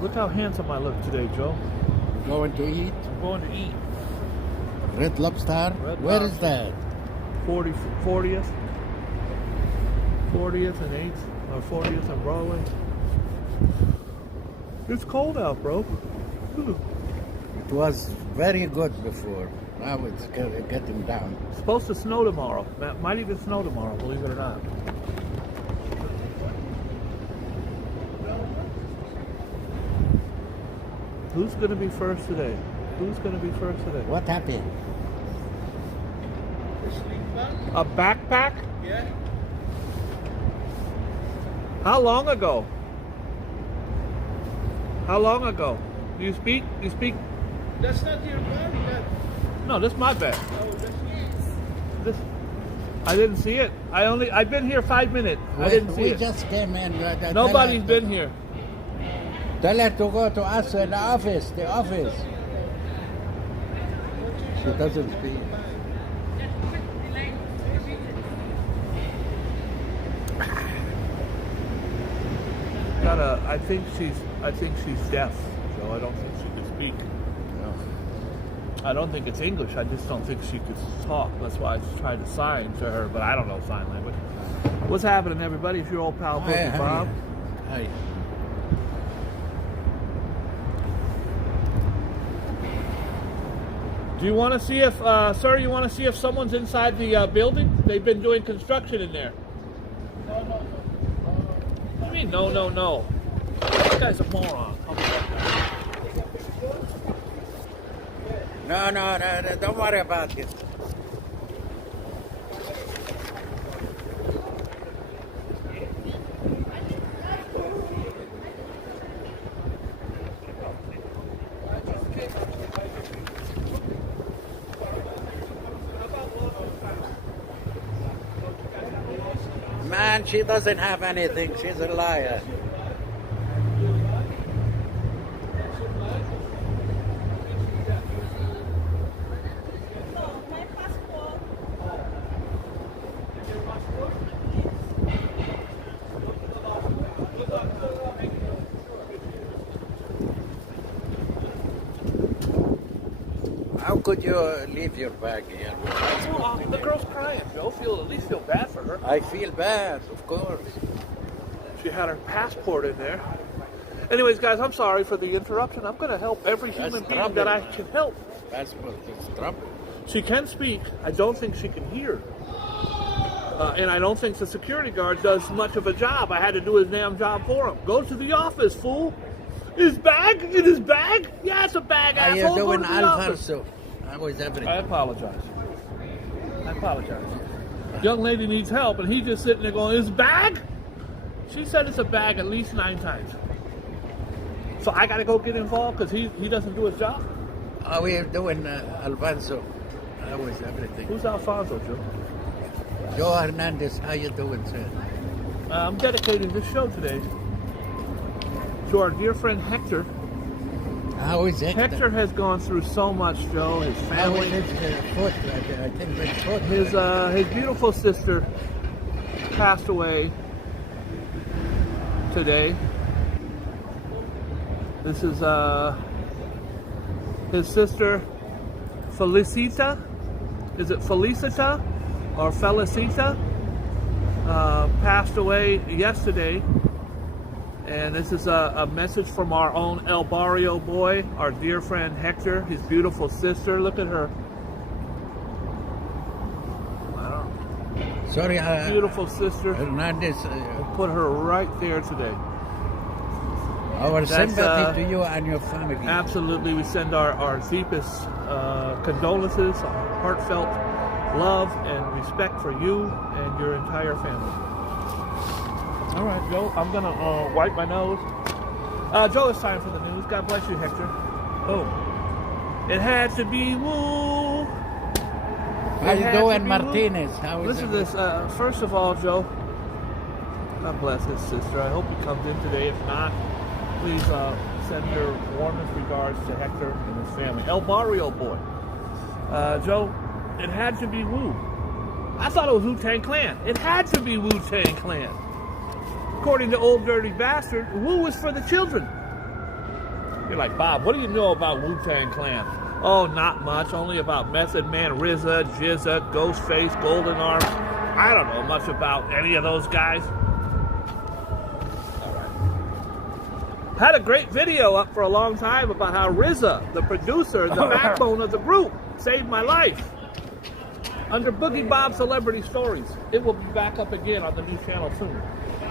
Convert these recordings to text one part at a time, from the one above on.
Look how handsome I look today, Joe. Going to eat? I'm going to eat. Red Lobster? Red Where Lobster. is that? 40th and 8th, or 40th and Broadway. It's cold out, bro. Ooh. It was very good before. Now it's getting down. It's supposed to snow tomorrow. That might even snow tomorrow, believe it or not. Who's going to be first today? Who's going to be first today? What happened? A backpack? Yeah. How long ago? How long ago? Do you speak? You speak? That's not your bag. No, this is my bag. Oh, that's This. I didn't see it. I've been here 5 minutes. I didn't see We it. just came in. Nobody's been here. Tell her to go to us in the office. The office. She doesn't speak. I think she's deaf, so I don't think she can speak. No. I don't think it's English. I just don't think she could talk. That's why I tried to sign to her, but I don't know sign language. What's happening, everybody? It's your old pal, Boogie Bob. Hi. Do you want to see if, sir, you want to see if someone's inside the building? They've been doing construction in there. no. What do you mean, no? This guy's a moron. I'll be right back. No, don't worry about it. Man, she doesn't have anything. She's a liar. How could you leave your bag here? Well, the girl's crying, Joe. At least feel bad for her. I feel bad, of course. She had her passport in there. Anyways, guys, I'm sorry for the interruption. I'm going to help every human being trouble, that I man. can help. Passport is trouble. She can speak. I don't think she can hear. And I don't think the security guard does much of a job. I had to do his damn job for him. Go to the office, fool. His bag? In his bag? Yeah, it's a bag, How asshole. you Go doing, to the office. Alfonso? How is everything? I apologize. Young lady needs help, and he's just sitting there going, his bag? She said it's a bag at least 9 times. So I got to go get involved because he doesn't do his job? How are you doing, Alfonso? How is everything? Who's Alfonso, Joe? Joe Hernandez, how you doing, sir? I'm dedicating this show today to our dear friend Hector. How is Hector? Hector has gone through so much, Joe. His How family, is his foot? I think his foot. his beautiful sister passed away today. This is his sister Felicita. Is it Felicita or Felicita? Passed away yesterday. And this is a message from our own El Barrio boy, our dear friend Hector, his beautiful sister. Look at her. Wow. Sorry, Beautiful sister. Hernandez. Put her right there today. Our That's, sympathy to you and your family. Absolutely. We send our deepest condolences, our heartfelt love and respect for you and your entire family. All right, Joe, I'm going to wipe my nose. Joe, it's time for the news. God bless you, Hector. Oh. It had to be woo. How you doing, Martinez? How is Listen to this. First of all, Joe, God bless his sister. I hope he comes in today. If not, please send your warmest regards to Hector and his family. El Barrio boy. Joe, it had to be Wu. I thought it was Wu-Tang Clan. It had to be Wu-Tang Clan. According to Old Dirty Bastard, Wu is for the children. You're like, Bob, what do you know about Wu-Tang Clan? Oh, not much. Only about Method Man, RZA, Jizza, Ghostface, Golden Arms. I don't know much about any of those guys. All right. Had a great video up for a long time about how RZA, the producer, the backbone of the group, saved my life. Under Boogie Bob Celebrity Stories. It will be back up again on the new channel soon.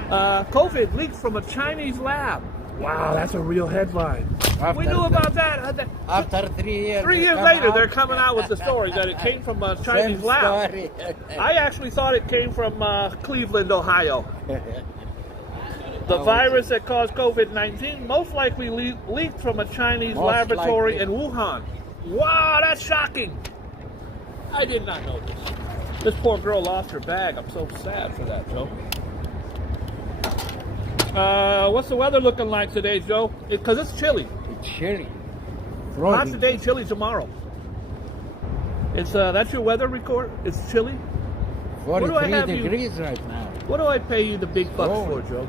COVID leaked from a Chinese lab. Wow, that's a real headline. We knew about that. After 3 years. 3 years later, they're coming out with the story that it came from a Chinese Same lab. story. I actually thought it came from Cleveland, Ohio. The virus that caused COVID-19 most likely leaked from a Chinese Most laboratory likely. in Wuhan. Wow, that's shocking. I did not know this. This poor girl lost her bag. I'm so sad for that, Joe. What's the weather looking like today, Joe? Because it's chilly. It's chilly. Hot today, chilly tomorrow. It's that's your weather report? It's chilly? What do I 43 have you- degrees right now. What do I pay you the big bucks Oh. for, Joe?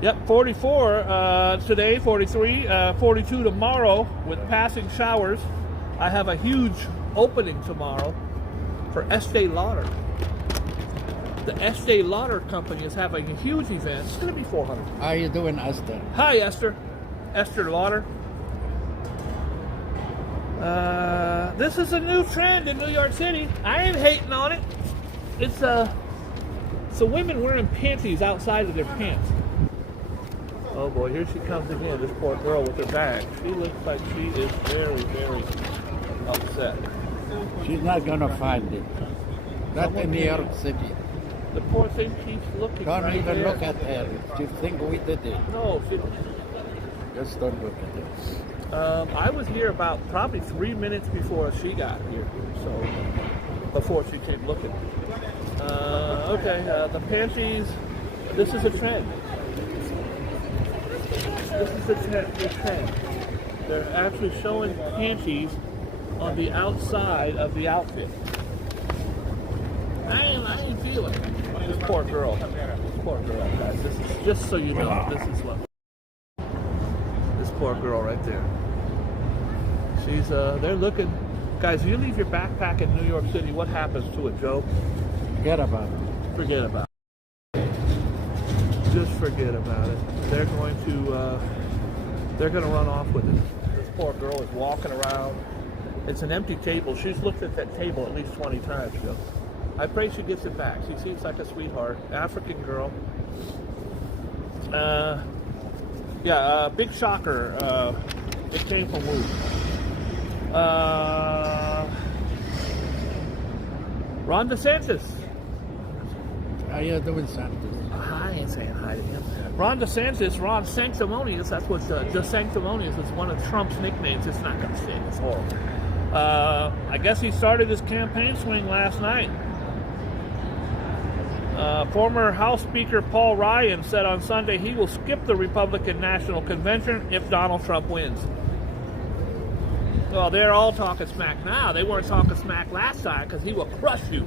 Yep, 44 today, 43, 42 tomorrow with passing showers. I have a huge opening tomorrow for Estee Lauder. The Estee Lauder company is having a huge event. It's going to be 400. How are you doing, Esther? Hi, Esther. Esther Lauder. This is a new trend in New York City. I ain't hating on it. It's so women wearing panties outside of their pants. Oh boy, here she comes again, this poor girl with her bag. She looks like she is very, very upset. She's not gonna find it. Not in New York City. The poor thing keeps looking. Don't right even there. look at her. You think we did it. No, she, Just don't look at it. I was here about probably 3 minutes before she got here, so before she came looking. Okay, the panties. This is a trend. This is a trend. They're actually showing panties on the outside of the outfit. I ain't feeling it. This poor girl. This poor girl, guys. This is just so you know. This is what. This poor girl right there. She's they're looking. Guys, if you leave your backpack in New York City, what happens to it, Joe? Forget about it. Forget about it. Just forget about it. They're going to run off with it. This poor girl is walking around. It's an empty table. She's looked at that table at least 20 times, Joe. I pray she gets it back. She seems like a sweetheart. African girl. Big shocker. It came from Wu. Ron DeSantis. How you doing, Santos? I ain't saying hi to him. Ron DeSantis, Ron Sanctimonious, that's what the Sanctimonious is one of Trump's nicknames. It's not going to stick. It's horrible. I guess he started his campaign swing last night. Former House Speaker Paul Ryan said on Sunday he will skip the Republican National Convention if Donald Trump wins. Well, they're all talking smack now. They weren't talking smack last time because he will crush you.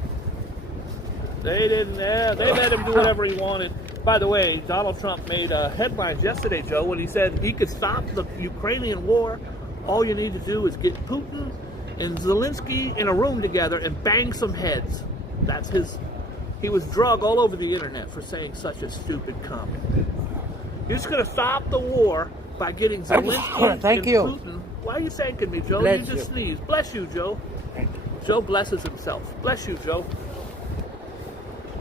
They didn't. They let him do whatever he wanted. By the way, Donald Trump made headlines yesterday, Joe, when he said he could stop the Ukrainian war. All you need to do is get Putin and Zelensky in a room together and bang some heads. That's his. He was drugged all over the internet for saying such a stupid comment. You're just going to stop the war by getting Zelensky Thank and you. Putin. Why are you thanking me, Joe? Bless You just you. sneezed. Bless you, Joe. Joe blesses himself. Bless you, Joe.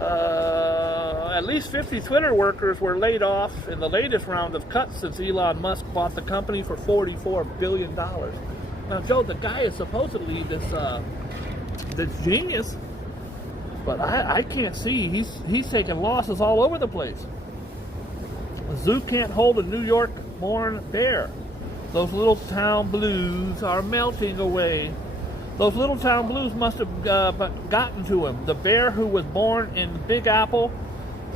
At least 50 Twitter workers were laid off in the latest round of cuts since Elon Musk bought the company for $44 billion. Now, Joe, the guy is supposedly this genius, but I can't see. He's taking losses all over the place. A zoo can't hold a New York-born bear. Those little town blues are melting away. Those little town blues must have gotten to him. The bear who was born in Big Apple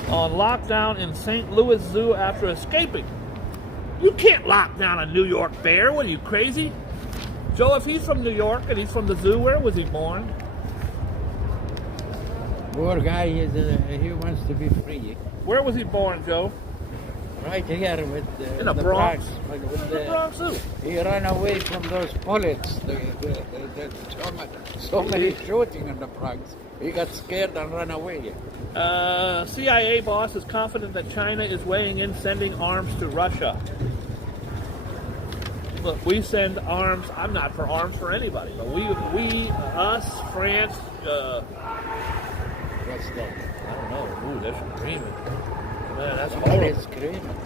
on lockdown in St. Louis Zoo after escaping. You can't lock down a New York bear. What are you, crazy? Joe, if he's from New York and he's from the zoo, where was he born? Poor guy, he wants to be free. Where was he born, Joe? Right here with In the Bronx. With The Bronx too. he ran away from those bullets. So many shooting in the Bronx. He got scared and ran away. CIA boss is confident that China is weighing in sending arms to Russia. Look, we send arms. I'm not for arms for anybody, but us, France. What's that? I don't know. Ooh, they're screaming. Man, that's That horrible. is screaming.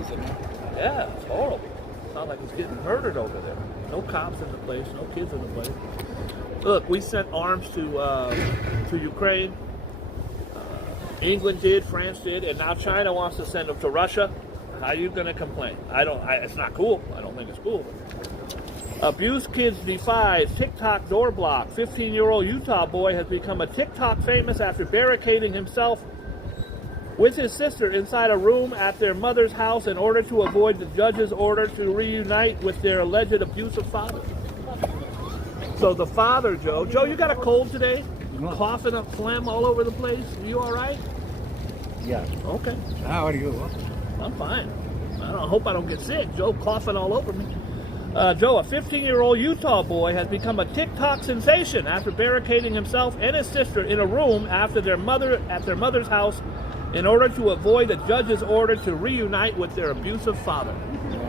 Isn't it? Yeah, it's horrible. Sounds like it's getting murdered over there. No cops in the place, no kids in the place. Look, we sent arms to Ukraine. England did, France did, and now China wants to send them to Russia. How are you going to complain? It's not cool. I don't think it's cool. Abused kids defies TikTok door block. 15-year-old Utah boy has become a TikTok famous after barricading himself with his sister inside a room at their mother's house in order to avoid the judge's order to reunite with their alleged abusive father. So the father, Joe, you got a cold today? No. Coughing up phlegm all over the place? You all right? Yeah. Okay. How are you? I'm fine. I hope I don't get sick. Joe coughing all over me. Joe, a 15-year-old Utah boy has become a TikTok sensation after barricading himself and his sister in a room at their mother's house in order to avoid a judge's order to reunite with their abusive father.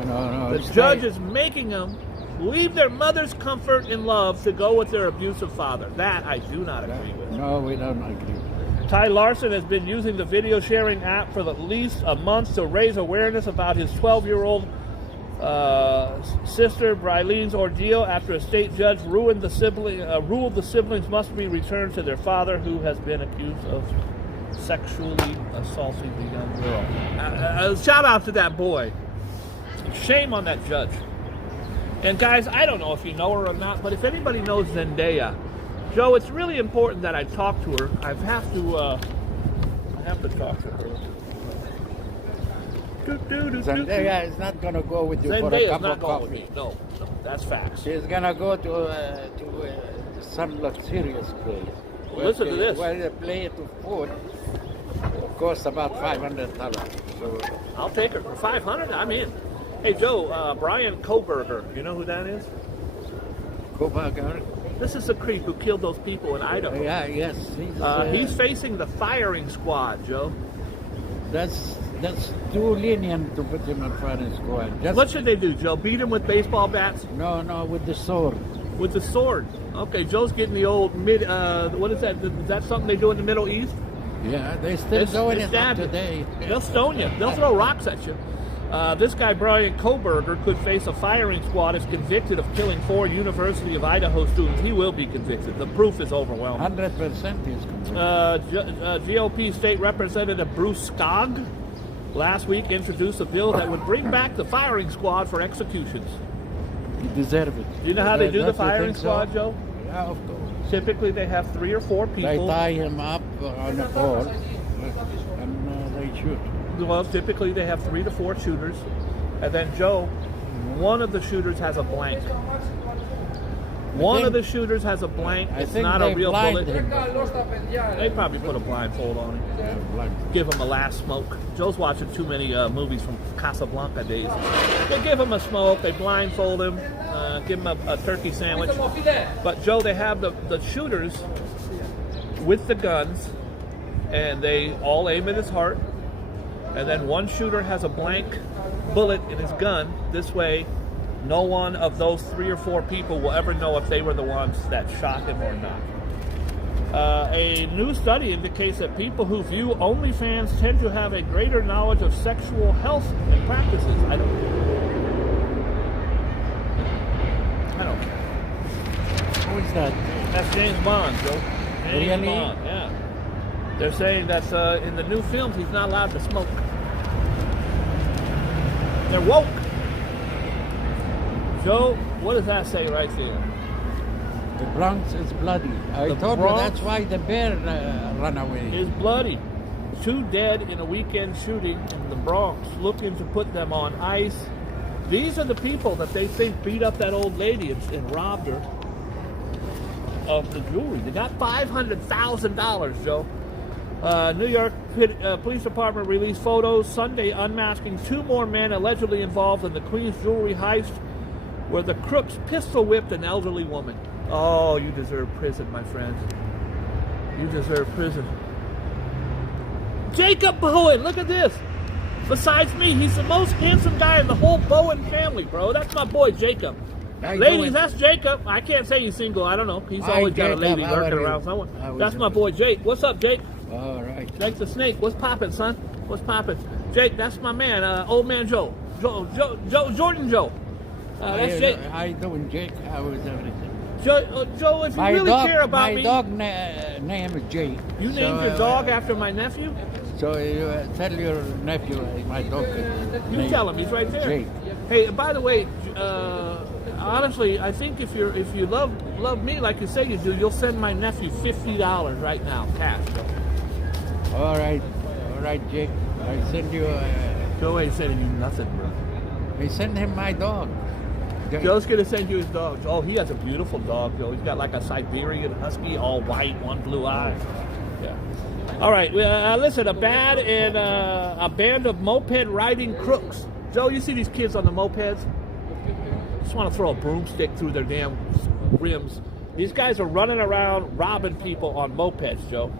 No. The judge is making them leave their mother's comfort and love to go with their abusive father. That I do not agree with. No, we don't agree. Ty Larson has been using the video sharing app for at least a month to raise awareness about his 12-year-old sister Brylene's ordeal after a state judge ruled the siblings must be returned to their father, who has been accused of sexually assaulting the young girl. Shout out to that boy. Shame on that judge. And guys, I don't know if you know her or not, but if anybody knows Zendaya, Joe, it's really important that I talk to her. I have to talk to her. Zendaya is not going to go with you for a Zendaya's cup not of going with coffee. me. No, that's facts. She's going to go to some luxurious place. Listen to this. Where the plate of food costs about $500. So I'll take her for $500. I'm in. Hey, Joe, Brian Koberger, you know who that is? Koberger. This is the creep who killed those people in Idaho. Yeah, yes. He's facing the firing squad, Joe. That's too lenient to put him in firing squad. What should they do, Joe? Beat him with baseball bats? No, with the sword. With the sword. Okay, Joe's getting the old what is that? Is that something they do in the Middle East? Yeah, they're still doing it up today. They'll stone you. They'll throw rocks at you. This guy, Brian Koberger, could face a firing squad if convicted of killing 4 University of Idaho students. He will be convicted. The proof is overwhelming. 100% is convicted. GOP State Representative Bruce Skog last week introduced a bill that would bring back the firing squad for executions. You deserve it. Do you know how they do the Don't you firing think so? squad, Joe? Yeah, of course. Typically, they have 3 or 4 They people. tie him up on a pole and they shoot. Well, typically they have 3 to 4 shooters, and then Joe, one of the shooters has a blank. One of the shooters has a blank. I It's think not they a real blind bullet. him. They probably put a blindfold on him. Yeah, blind. Give him a last smoke. Joe's watching too many movies from Casablanca days. They give him a smoke. They blindfold him. Give him a turkey sandwich. But Joe, they have the shooters with the guns, and they all aim at his heart. And then one shooter has a blank bullet in his gun. This way, no one of those 3 or 4 people will ever know if they were the ones that shot him or not. A new study indicates that people who view OnlyFans tend to have a greater knowledge of sexual health and practices. I don't care. Who is that? That's James Bond, Joe. James Really? Bond, yeah. They're saying that in the new films he's not allowed to smoke. They're woke. Joe, what does that say right there? The Bronx is bloody. I The told you Bronx that's why the bear ran away. Is bloody. 2 dead in a weekend shooting in the Bronx, looking to put them on ice. These are the people that they think beat up that old lady and robbed her of the jewelry. They got $500,000, Joe. New York Police Department released photos Sunday unmasking 2 more men allegedly involved in the Queens jewelry heist, where the crooks pistol whipped an elderly woman. Oh, you deserve prison, my friend. You deserve prison. Jacob Bowen, look at this. Besides me, he's the most handsome guy in the whole Bowen family, bro. That's my boy, Jacob. Ladies, that's Jacob. I can't say he's single. I don't know. He's always got a lady working around someone. That's my boy, Jake. What's up, Jake? All right. Jake the Snake. What's poppin', son? What's poppin'? Jake, that's my man, Old Man Joe. Jordan Joe. That's Jake. How you doing, Jake? How is everything? Joe, if you really care about me... My dog name is Jake. You named your dog after my nephew? So you tell your nephew my dog is You tell him, he's right there. Jake. Hey, by the way, honestly, I think if you love me like you say you do, you'll send my nephew $50 right now, cash. All right, Jake. I send you. Joe ain't sending you nothing, bro. I send him my dog. Joe's gonna send you his dog. Oh, he has a beautiful dog, Joe. He's got like a Siberian Husky, all white, one blue eye. Yeah. All right. Listen, a band of moped riding crooks. Joe, you see these kids on the mopeds? Just want to throw a broomstick through their damn rims. These guys are running around robbing people on mopeds, Joe.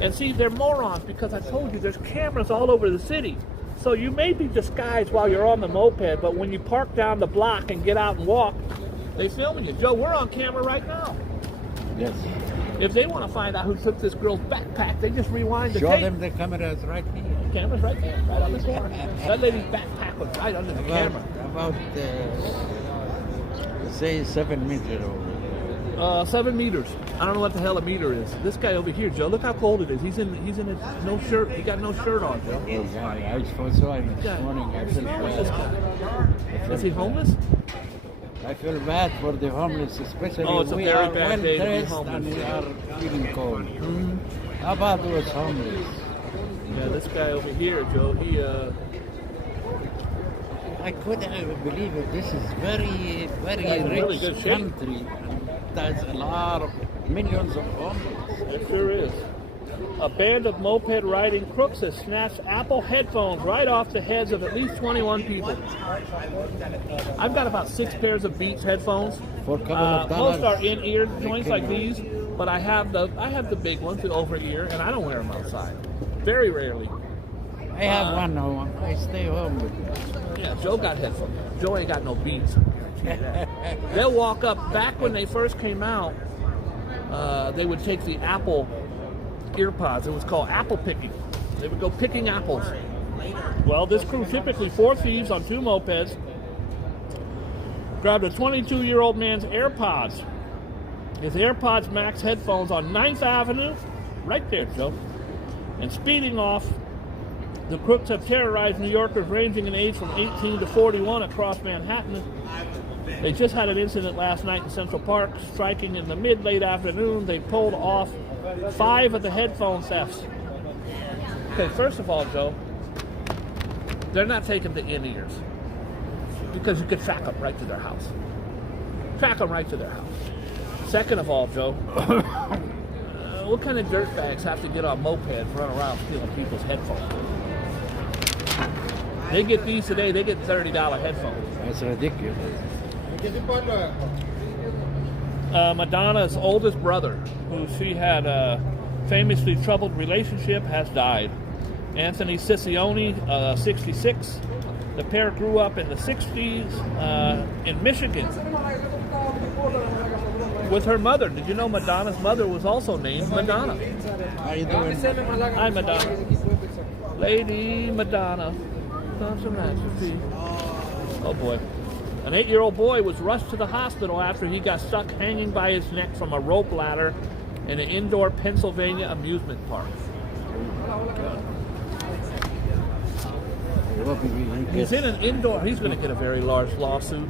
And see, they're morons because I told you there's cameras all over the city. So you may be disguised while you're on the moped, but when you park down the block and get out and walk, they filming you. Joe, we're on camera right now. Yes. If they want to find out who took this girl's backpack, they just rewind the tape. Show them the cameras right here. The camera's right there, right on the corner. That lady's backpack was right under the camera. About say 7 meters over. 7 meters. I don't know what the hell a meter is. This guy over here, Joe, look how cold it is. He's in a no shirt. He got no shirt on, Joe. Yeah, I suppose so. This morning I feel What's this bad. guy? Is he homeless? I feel bad for the homeless, especially It's a we very are bad day to be well-dressed homeless. and we are feeling cold. How about those homeless? Yeah, this guy over here, Joe, he I couldn't believe it. This is very, very Yeah, rich really good shape. country. There's a lot of millions of homeless. It sure is. A band of moped riding crooks has snatched Apple headphones right off the heads of at least 21 people. I've got about 6 pairs of Beats headphones. For a couple of dollars. Most are in-ear joints like these, but I have the big ones, the over-ear, and I don't wear them outside. Very rarely. I have one home. I stay home with you. Yeah, Joe got headphones. Joe ain't got no Beats. They'll walk up. Back when they first came out, they would take the Apple earpods. It was called apple picking. They would go picking apples. Well, this crew, typically 4 thieves on 2 mopeds, grabbed a 22-year-old man's AirPods. His AirPods Max headphones on 9th Avenue, right there, Joe, and speeding off. The crooks have terrorized New Yorkers ranging in age from 18 to 41 across Manhattan. They just had an incident last night in Central Park, striking in the mid-late afternoon. They pulled off 5 of the headphone thefts. Okay, first of all, Joe, they're not taking the in-ears because you could track them right to their house. Track them right to their house. Second of all, Joe, what kind of dirtbags have to get on mopeds, run around stealing people's headphones? They get these today, they get $30 headphones. That's ridiculous. Madonna's oldest brother, who she had a famously troubled relationship, has died. Anthony Siccione, 66. The pair grew up in the 60s in Michigan with her mother. Did you know Madonna's mother was also named Madonna? How you doing? Hi, Madonna. Lady Madonna. Oh, boy. An 8-year-old boy was rushed to the hospital after he got stuck hanging by his neck from a rope ladder in an indoor Pennsylvania amusement park. He's in an indoor, he's going to get a very large lawsuit.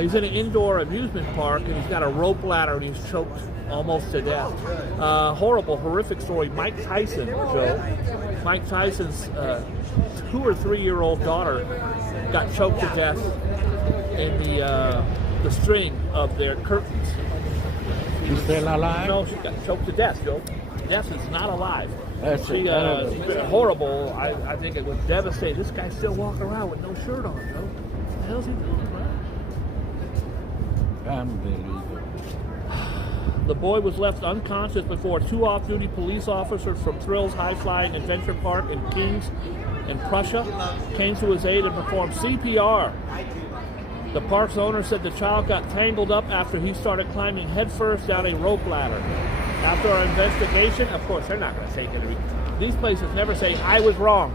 He's in an indoor amusement park and he's got a rope ladder and he's choked almost to death. Horrible, horrific story. Mike Tyson, Joe. Mike Tyson's 2 or 3-year-old daughter got choked to death in the string of their curtains. She's still alive? No, she got choked to death, Joe. Death is not alive. That's She, terrible. horrible. I think it was devastating. This guy's still walking around with no shirt on, Joe. What the hell's he doing, man? Unbelievable. The boy was left unconscious before two off-duty police officers from Thrills High Flying Adventure Park in Kings in Prussia came to his aid and performed CPR. The park's owner said the child got tangled up after he started climbing headfirst down a rope ladder. After our investigation, of course, they're not going to take it. These places never say, I was wrong.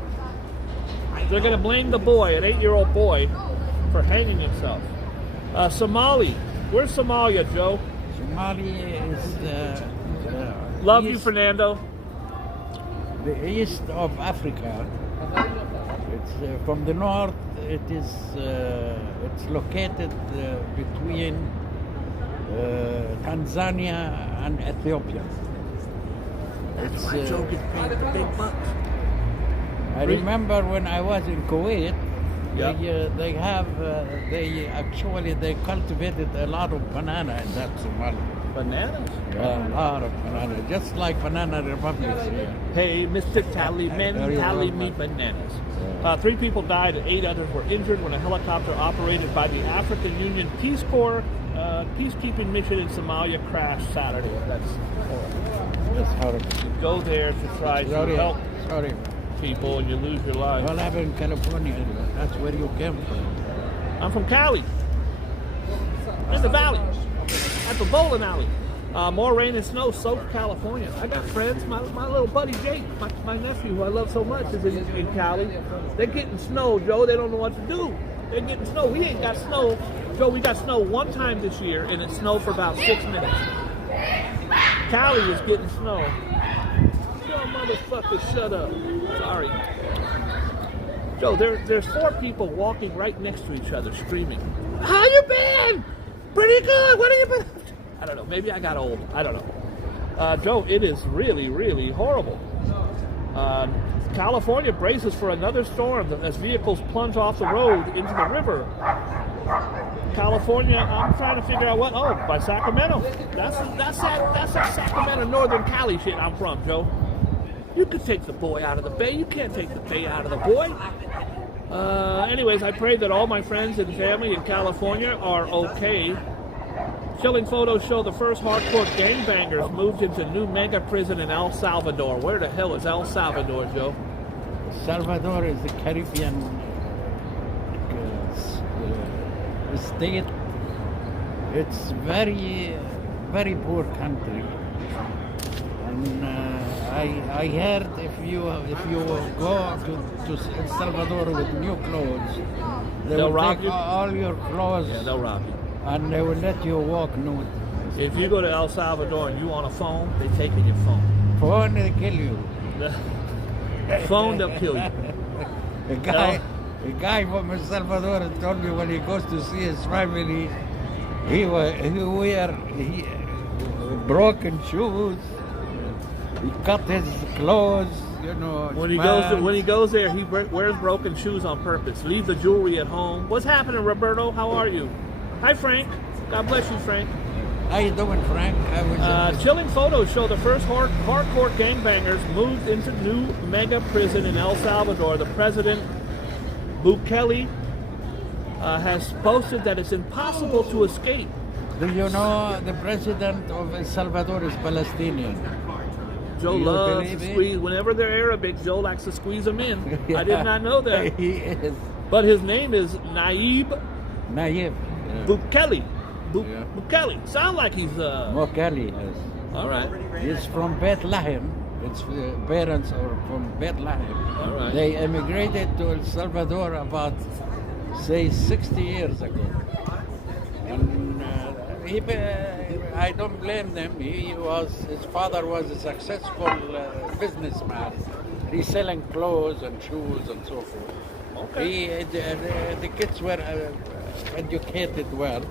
They're going to blame the boy, an 8-year-old boy, for hanging himself. Somali. Where's Somalia, Joe? Somalia is Love you, east, Fernando. the east of Africa. It's from the north. It is it's located between Tanzania and Ethiopia. It's Joe gets paid the big bucks. I remember when I was in Kuwait, Yeah. they cultivated a lot of banana in that Somalia. Bananas. A lot of banana, just like Banana Republic here. Hey, Mr. Tallyman, Very tally well, me man. bananas. Yeah. 3 people died and 8 others were injured when a helicopter operated by the African Union Peace Corps peacekeeping mission in Somalia crashed Saturday. That's horrible. That's horrible. You go there to try to help Sorry. people and you lose your life. Well, I'm in California. That's where you came from. I'm from Cali, in the valley, at the bowling alley. More rain and snow soaked California. I got friends. My little buddy Jake, my nephew, who I love so much, is in Cali. They're getting snow, Joe. They don't know what to do. They're getting snow. We ain't got snow. Joe, we got snow one time this year, and it snowed for about 6 minutes. Cali is getting snow. Yo, motherfucker, shut up. Sorry. Joe, there's 4 people walking right next to each other screaming, how you been? Pretty good. What have you been? I don't know. Maybe I got old. I don't know. Joe, it is really, really horrible. California braces for another storm as vehicles plunge off the road into the river. California, I'm trying to figure out what. Oh, by Sacramento. That's that Sacramento, Northern Cali shit I'm from, Joe. You could take the boy out of the bay. You can't take the bay out of the boy. Anyways, I pray that all my friends and family in California are okay. Chilling photos show the first hardcore gangbangers moved into new mega prison in El Salvador. Where the hell is El Salvador, Joe? Salvador is the Caribbean state. It's very, very poor country. And I heard if you go to El Salvador with new clothes, They'll will rob take you? all your clothes. Yeah, they'll rob you. And they will let you walk nude. If you go to El Salvador and you on a phone, they taking your phone. Phone, they kill you. The phone, they'll kill you. A guy from El Salvador told me when he goes to see his family, he wear broken shoes. He cut his clothes, you know. When he goes there, he wears broken shoes on purpose. Leave the jewelry at home. What's happening, Roberto? How are you? Hi, Frank. God bless you, Frank. How you doing, Frank? Chilling photos show the first hardcore gangbangers moved into new mega prison in El Salvador. The president, Bukele, has posted that it's impossible to escape. Do you know the president of El Salvador is Palestinian? Joe Do you loves to believe it? squeeze. Whenever they're Arabic, Joe likes to squeeze them in. I did not know that. He is. But his name is Nayib Nayib. Bukele. Yeah. Bukele. Sound like he's Mokali, yes. all right. He's from Bethlehem. Its parents are from Bethlehem. All right. They emigrated to El Salvador about, say, 60 years ago. And I don't blame them. His father was a successful businessman, reselling clothes and shoes and so forth. Okay. The kids were educated well,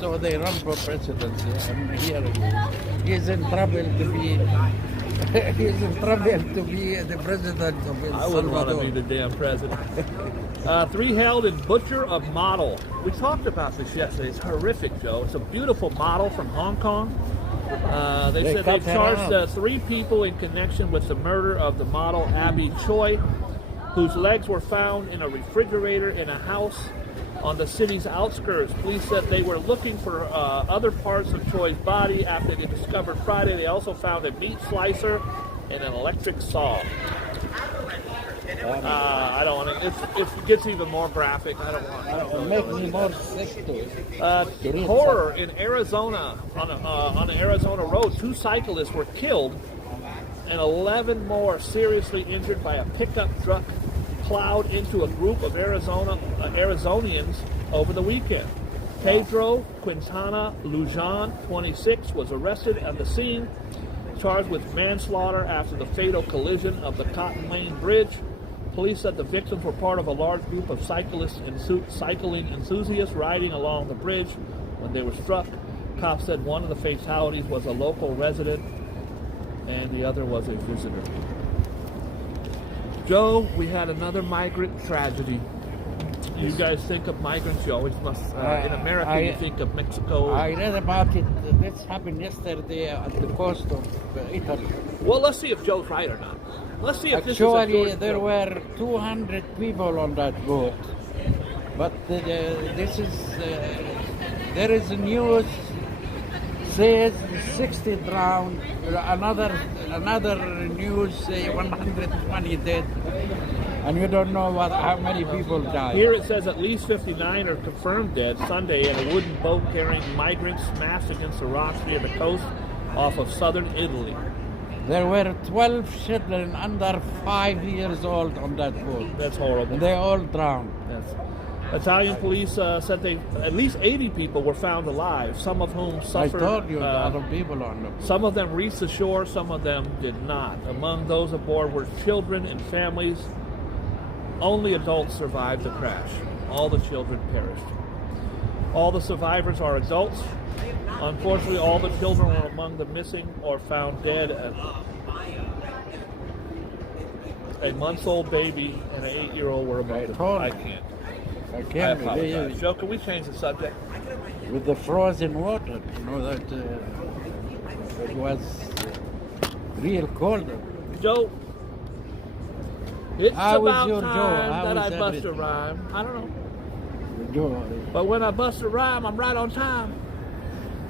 so they run for presidency. And here he's in trouble to be. He's in trouble to be the president of El I wouldn't want to Salvador. be the damn president. 3 held in butcher a model. We talked about this yesterday. It's horrific, Joe. It's a beautiful model from Hong Kong. They They said cut they've her charged out. 3 people in connection with the murder of the model Abby Choi, whose legs were found in a refrigerator in a house on the city's outskirts. Police said they were looking for other parts of Choi's body after they discovered Friday. They also found a meat slicer and an electric saw. I don't want to. It gets even more graphic. I don't want. Make me more sick to read Horror in Arizona on an Arizona road. 2 cyclists were killed and 11 more seriously injured by a pickup truck plowed into a group of Arizonians over the weekend. Pedro Quintana Lujan, 26, was arrested at the scene, charged with manslaughter after the fatal collision of the Cotton Lane Bridge. Police said the victims were part of a large group of cyclists and cycling enthusiasts riding along the bridge when they were struck. Cops said one of the fatalities was a local resident and the other was a visitor. Joe, we had another migrant tragedy. You guys think of migrants, you always must, in America you think of Mexico. I read about it. This happened yesterday at the coast of Italy. Well, let's see if Joe's right or not. Let's see if this is a Actually, George there joke. were 200 people on that boat. But this is, there is a news says 60 drowned, another news say 120 dead, and you don't know how many people died. Here it says at least 59 are confirmed dead. Sunday, and a wooden boat carrying migrants smashed against the rocks near the coast off of southern Italy. There were 12 children under 5 years old on that boat. That's horrible. And they all drowned. Yes. Italian police said at least 80 people were found alive, some of whom suffered. I told you, a lot of people on the boat. Some of them reached the shore, some of them did not. Among those aboard were children and families. Only adults survived the crash. All the children perished. All the survivors are adults. Unfortunately, all the children were among the missing or found dead. A month-old baby and an 8-year-old were among them. told I you. can't. I I can't apologize. believe Joe, can we change the subject? with the frozen water, you know, that it was real cold. Joe, it's How is about your time Joe? How that I is bust a everything? rhyme. I don't know. Joe, But when I bust a rhyme, I'm right on time.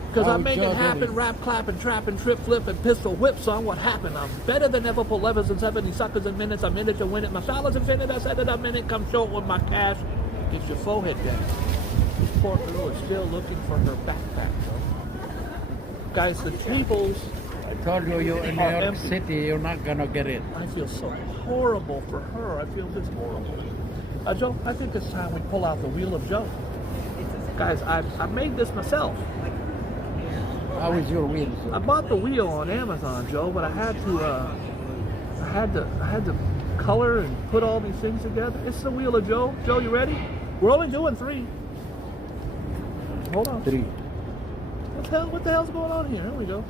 Because I Oh, make Joe, it happen, really? rap, clap, and trap, and trip, flip, and pistol whip song. What happened? I'm better than ever, pull levers in 70 suckers in minutes. I'm in it to win it. My style is infinite. I said it a minute. Come short with my cash. Get your forehead down. Poor girl is still looking for her backpack, though. Guys, the tables, I told you, you in New Are York empty. City, you're not gonna get it. I feel so horrible for her. I feel just horrible. Joe, I think it's time we pull out the wheel of Joe. Guys, I made this myself. How is your wheel? I bought the wheel on Amazon, Joe, but I had to color and put all these things together. It's the wheel of Joe. Joe, you ready? We're only doing 3. Hold on. 3. What the hell's going on here? Here we go.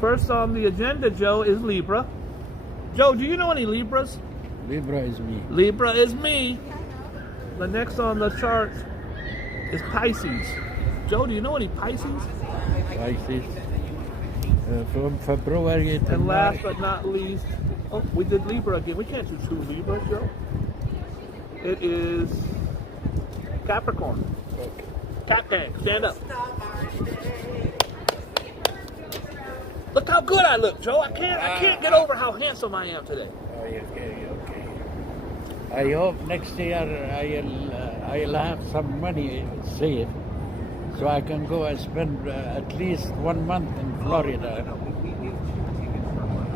First on the agenda, Joe, is Libra. Joe, do you know any Libras? Libra is me. Libra is me. The next on the chart is Pisces. Joe, do you know any Pisces? Pisces. From February to And last March. but not least, oh, we did Libra again. We can't do 2 Libras, Joe. It is Capricorn. Cap gang, stand up. Look how good I look, Joe. I can't get over how handsome I am today. Okay. I hope next year I'll have some money saved so I can go and spend at least 1 month in Florida.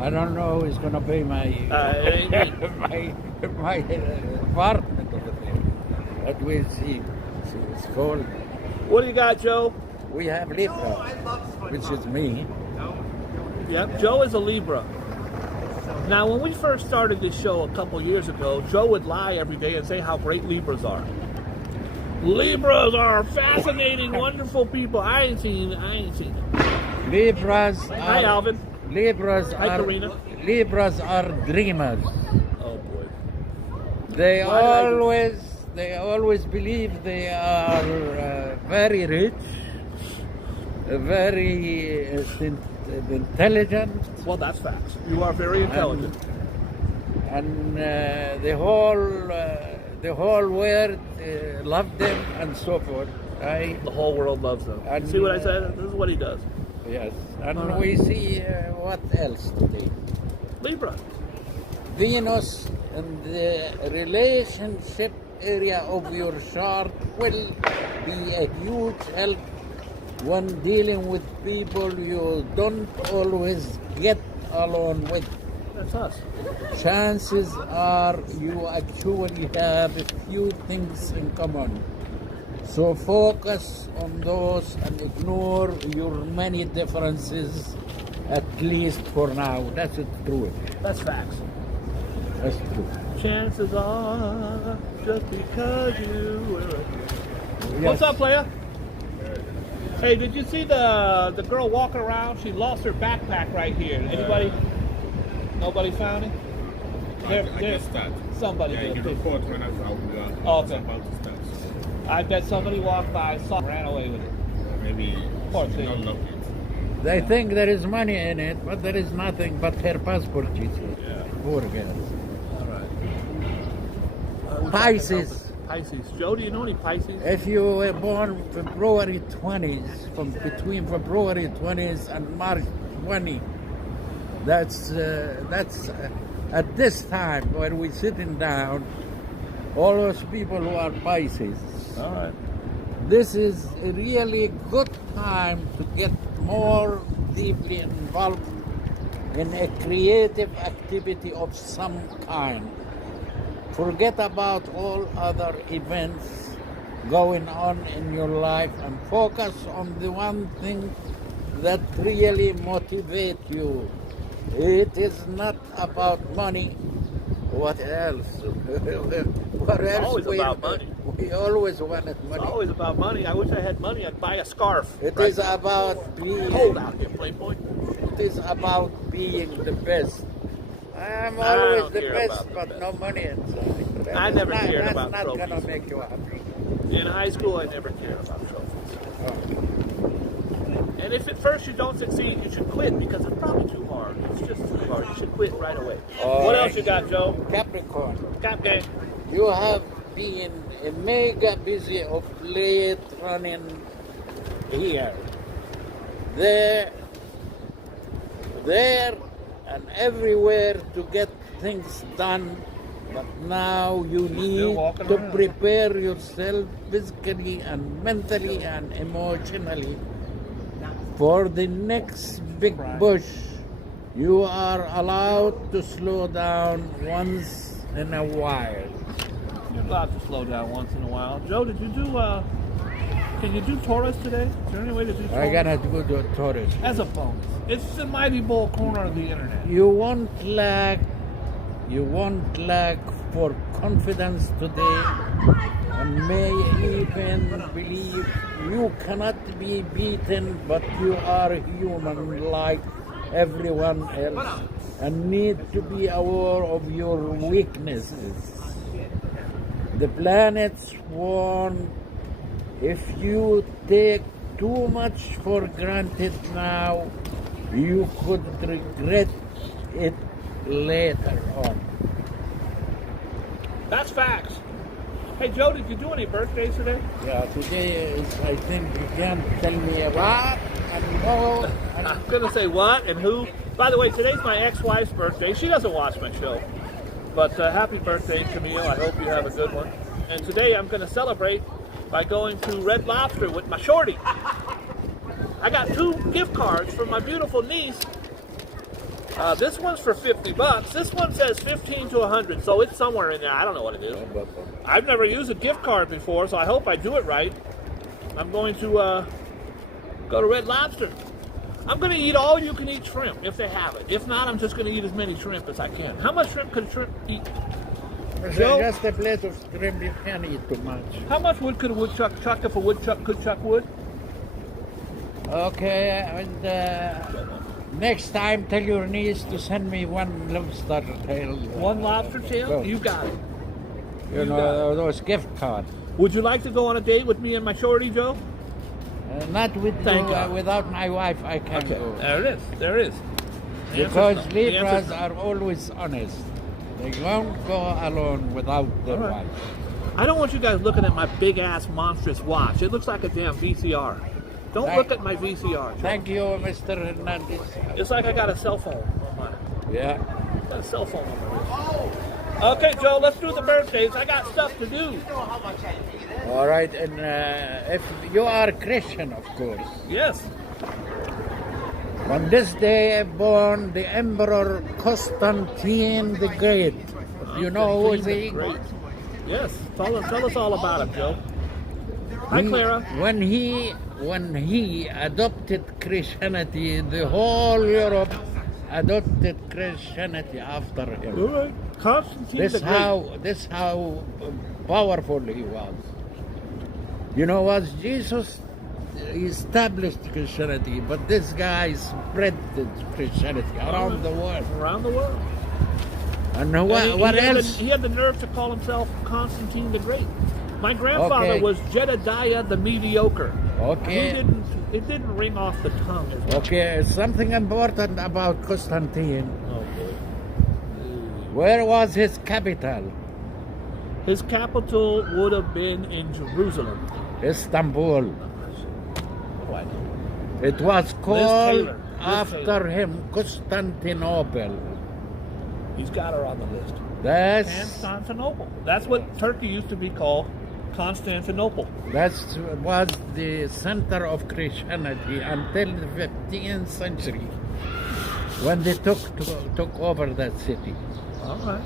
I don't know who's gonna pay my It ain't me. my apartment over there. But we'll see. It's cold. What do you got, Joe? We have Libra, which is me. Yep, Joe is a Libra. Now, when we first started this show a couple years ago, Joe would lie every day and say how great Libras are. Libras are fascinating, wonderful people. I ain't seen it. Libras Hi, are Alvin. Libras Hi, are Karina. Libras are dreamers. Oh boy. They Why did I do- always believe they are very rich, very intelligent, Well, that's facts. You are very intelligent. and the whole world loved them and so forth. The whole world loves them. And, See what I said? This is what he does. Yes, and All right. we see what else today. Libra. Venus and the relationship area of your chart will be a huge help when dealing with people you don't always get along with. That's us. Chances are you actually have a few things in common. So focus on those and ignore your many differences, at least for now. That's the truth. That's facts. That's true. Chances are, just because you were. Yes. What's up, player? Hey, did you see the girl walking around? She lost her backpack right here. Anybody? Nobody found it? I guess that. Somebody Yeah, did. you report when I was Okay. about to start. I bet somebody walked by, saw, ran away with it. Maybe Poor she did thing. not look it. They think there is money in it, but there is nothing but her passport, she said. Yeah. Poor girl. All right. Pisces. Pisces. Joe, do you know any Pisces? If you were born February 20s, from between February 20s and March 20, that's at this time when we're sitting down, all those people who are Pisces. All right. This is a really good time to get more deeply involved in a creative activity of some kind. Forget about all other events going on in your life and focus on the one thing that really motivates you. It is not about money. What else? What else? always about money. We always wanted It's money. always about money. I wish I had money. I'd buy a scarf. It right is now. about being. Cold out here, Playboy. It is about being the best. I'm I always don't the care best, about the but best. no money inside. I never cared that's about not gonna trophies. make you happy. In high school, I never cared about trophies. And if at first you don't succeed, you should quit because it's probably too hard. It's just too hard. You should quit right away. All What right. else you got, Joe? Capricorn, Cap game. you have been mega busy of late running here, there, and everywhere to get things done. But now you need walking to around. prepare yourself physically and mentally and emotionally for the next big push. You are allowed to slow down once in a while. You're allowed to slow down once in a while. Joe, did you do, can you do Taurus today? Is there any way to do Taurus? I gotta go to Taurus. As a bonus. It's the mighty bull corner of the internet. You won't lack for confidence today, and may even believe you cannot be beaten, but you are human like everyone else and need to be aware of your weaknesses. The planets warn, if you take too much for granted now, you could regret it later on. That's facts. Hey, Joe, did you do any birthdays today? Yeah, today is, I think you can tell me what and no. And I'm going to say what and who. By the way, today's my ex-wife's birthday. She doesn't watch my show. But happy birthday, Camille. I hope you have a good one. And today I'm going to celebrate by going to Red Lobster with my shorty. I got 2 gift cards from my beautiful niece. This one's for $50. This one says 15 to 100, so it's somewhere in there. I don't know what it is. I've never used a gift card before, so I hope I do it right. I'm going to go to Red Lobster. I'm going to eat all you can eat shrimp if they have it. If not, I'm just going to eat as many shrimp as I can. How much shrimp could a shrimp eat? Joe? just a plate of shrimp, you can't eat too much. How much wood could a woodchuck chuck if a woodchuck could chuck wood? Okay, and next time tell your niece to send me 1 lobster tail. 1 lobster tail? Go. You got it. You you know, those gift cards. Would you like to go on a date with me and my shorty, Joe? Not with Thank you, God. without my wife, I can't Okay, go. there it is. There it is. The answer's Because no. The answer's Libras no. are always honest. They won't go alone without their All right. wife. I don't want you guys looking at my big ass monstrous watch. It looks like a damn VCR. Don't Thank- look at my VCR. Joe. Thank you, Mr. Hernandez. It's like I got a cell phone on my. Yeah. Got a cell phone on my wrist. Okay, Joe, let's do the birthdays. I got stuff to do. All right, and if you are Christian, of course. Yes. On this day born the Emperor Constantine the Great. You know who is he? Great. Yes. Tell us all about it, Joe. Hi, Clara. When he adopted Christianity, the whole Europe adopted Christianity after All him. right. Constantine the Great. This how powerful he was. You know, was Jesus established Christianity, but this guy spread the Christianity around the world. Around the world. And And what he had else? he had the nerve to call himself Constantine the Great. My grandfather Okay. was Jedediah the Mediocre. Okay. It didn't ring off the tongue as well. Okay, something important about Constantine. Okay. Where was his capital? His capital would have been in Jerusalem. Istanbul. Oh, I know. It was called Taylor. Liz after Taylor. him Constantinople. He's got her on the list. That's Constantinople. That's what Turkey used to be called, Constantinople. that was the center of Christianity until the 15th century, when they took over that city. All right.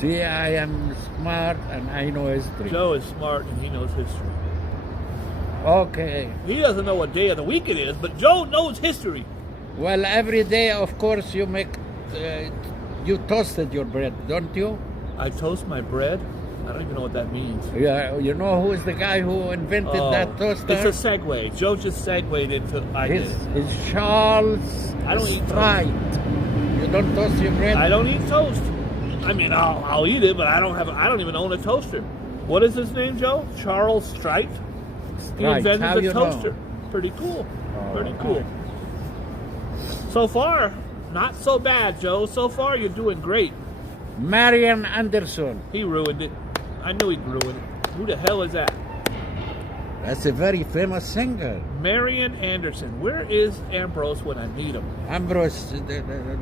See, I am smart and I know history. Joe is smart and he knows history. Okay. He doesn't know what day of the week it is, but Joe knows history. Well, every day, of course, you make you toasted your bread, don't you? I toast my bread. I don't even know what that means. Yeah. You know who is the guy who invented that toaster? It's a segue. Joe just segued into His Charles I don't eat toast. Sprite. You don't toast your bread? I don't eat toast. I mean, I'll eat it, but I don't even own a toaster. What is his name, Joe? Charles Strite. He Right. invented How the you know? toaster. Pretty cool. Pretty Oh, cool. So far, not so bad, Joe. So far, you're doing great. Marian Anderson. He ruined it. I knew he'd ruin it. Who the hell is that? That's a very famous singer. Marian Anderson. Where is Ambrose when I need him? Ambrose,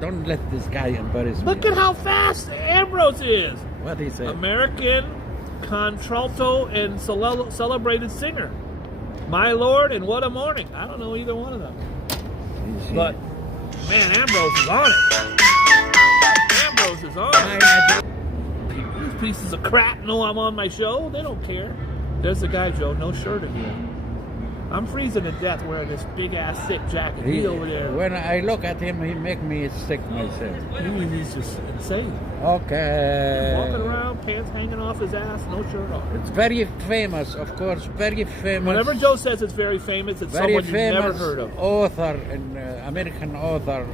don't let this guy embarrass me. Look at how fast Ambrose is. What he said. American contralto and celebrated singer. My Lord and What a Morning. I don't know either one of them. But, man, Ambrose is on it. Ambrose is on it. These pieces of crap know I'm on my show. They don't care. There's the guy, Joe. No shirt again. I'm freezing to death wearing this big-ass thick jacket. He's over there. When I look at him, he make me sick myself. He's just insane. Okay. Walking around, pants hanging off his ass, no shirt on. It's very famous, of course, very famous. Whenever Joe says it's very famous, it's very someone you've never famous heard of. author, an American author.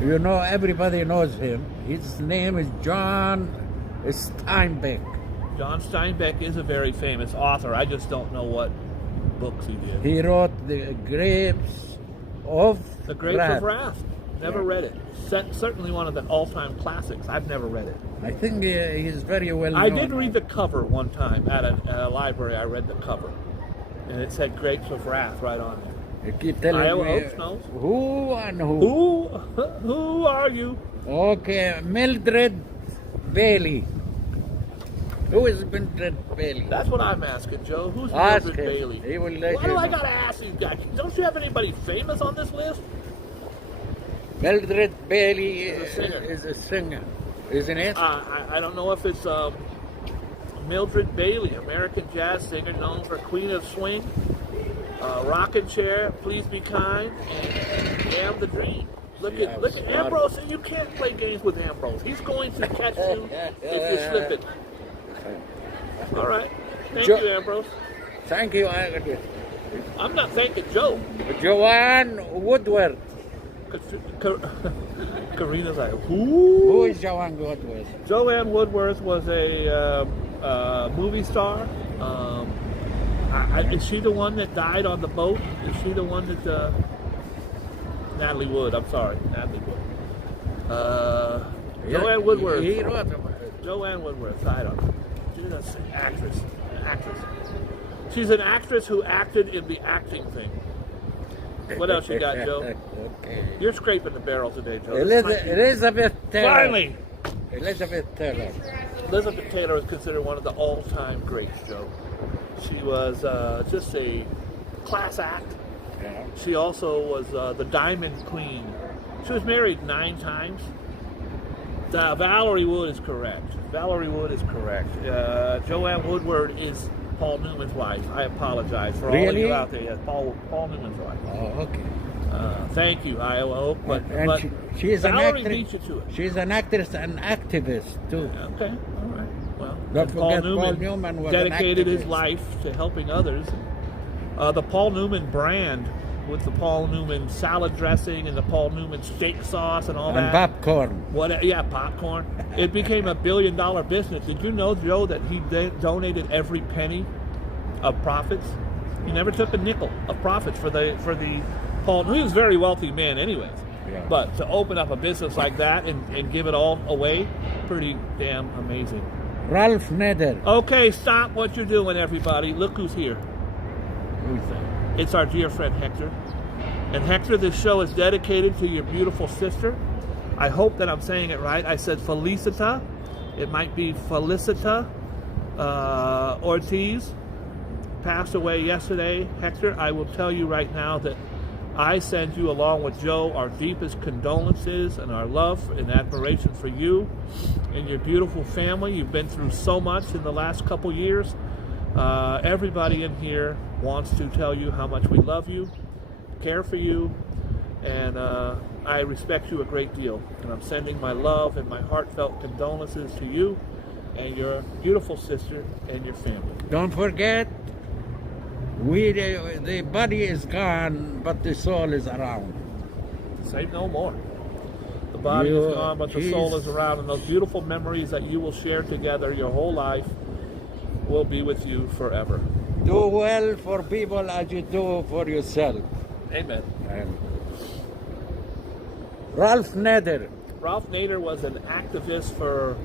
You know, everybody knows him. His name is John Steinbeck. John Steinbeck is a very famous author. I just don't know what books he did. He wrote The Grapes of The Grapes Wrath. of Wrath. Never read it. Certainly one of the all-time classics. I've never read it. I think he's very well known. I did read the cover one time at a library. I read the cover, and it said "Grapes of Wrath" right on there. You keep telling Iowa me Oaks knows. who and who. Who are you? Okay, Mildred Bailey. Who is Mildred Bailey? That's what I'm asking, Joe. Who's Ask Mildred him. Bailey? He will let Why you do I know. gotta ask you guys? Don't you have anybody famous on this list? Mildred Bailey singer. is a singer, isn't it? I don't know if it's Mildred Bailey, American jazz singer known for Queen of Swing, Rockin' Chair, Please Be Kind, and Damn the Dream. Look at Ambrose. You can't play games with Ambrose. He's going to catch you if you're slipping. All right. Thank you, Ambrose. Thank you. I'm not thanking Joe. Joanne Woodward. Karina's like, Who is Joanne Woodward? Joanne Woodworth was a movie star. Is she the one that died on the boat? Is she the one that, Natalie Wood, I'm sorry, Natalie Wood. Joanne Woodward. He wrote about it. Joanne Woodward, I don't know. She's an actress. She's an actress who acted in the acting thing. What else you got, Joe? Okay. You're scraping the barrel today, Joe. This might be- Elizabeth Taylor. Finally! Elizabeth Taylor. Elizabeth Taylor is considered one of the all-time greats, Joe. She was just a class act. Yeah. She also was the Diamond Queen. She was married 9 times. Valerie Wood is correct. Joanne Woodward is Paul Newman's wife. I apologize for all of Really? you out there. Yes, Paul Newman's wife. Oh, okay. Thank you, Iowa Oak. But she is an Valerie actress. beat you to it. She's an actress and activist too. Okay, all right. Well, Don't and forget Paul Newman was an dedicated his activist. life to helping others. The Paul Newman brand with the Paul Newman salad dressing and the Paul Newman steak sauce and all And that. popcorn. Yeah, popcorn. It became a billion-dollar business. Did you know, Joe, that he donated every penny of profits? He never took a nickel of profits for the Paul. He was a very wealthy man, anyways. Yeah. But to open up a business like that and give it all away, pretty damn amazing. Ralph Nader. Okay, stop what you're doing, everybody. Look who's here. Who's that? It's our dear friend Hector. And Hector, this show is dedicated to your beautiful sister. I hope that I'm saying it right. I said Felicita. It might be Felicita Ortiz. Passed away yesterday. Hector, I will tell you right now that I send you, along with Joe, our deepest condolences and our love and admiration for you and your beautiful family. You've been through so much in the last couple years. Everybody in here wants to tell you how much we love you, care for you, and I respect you a great deal. And I'm sending my love and my heartfelt condolences to you and your beautiful sister and your family. Don't forget, the body is gone, but the soul is around. Say no more. The body is gone, but the soul is around, and those beautiful memories that you will share together your whole life will be with you forever. Do well for people as you do for yourself. Amen. And Ralph Nader. Ralph Nader was an activist for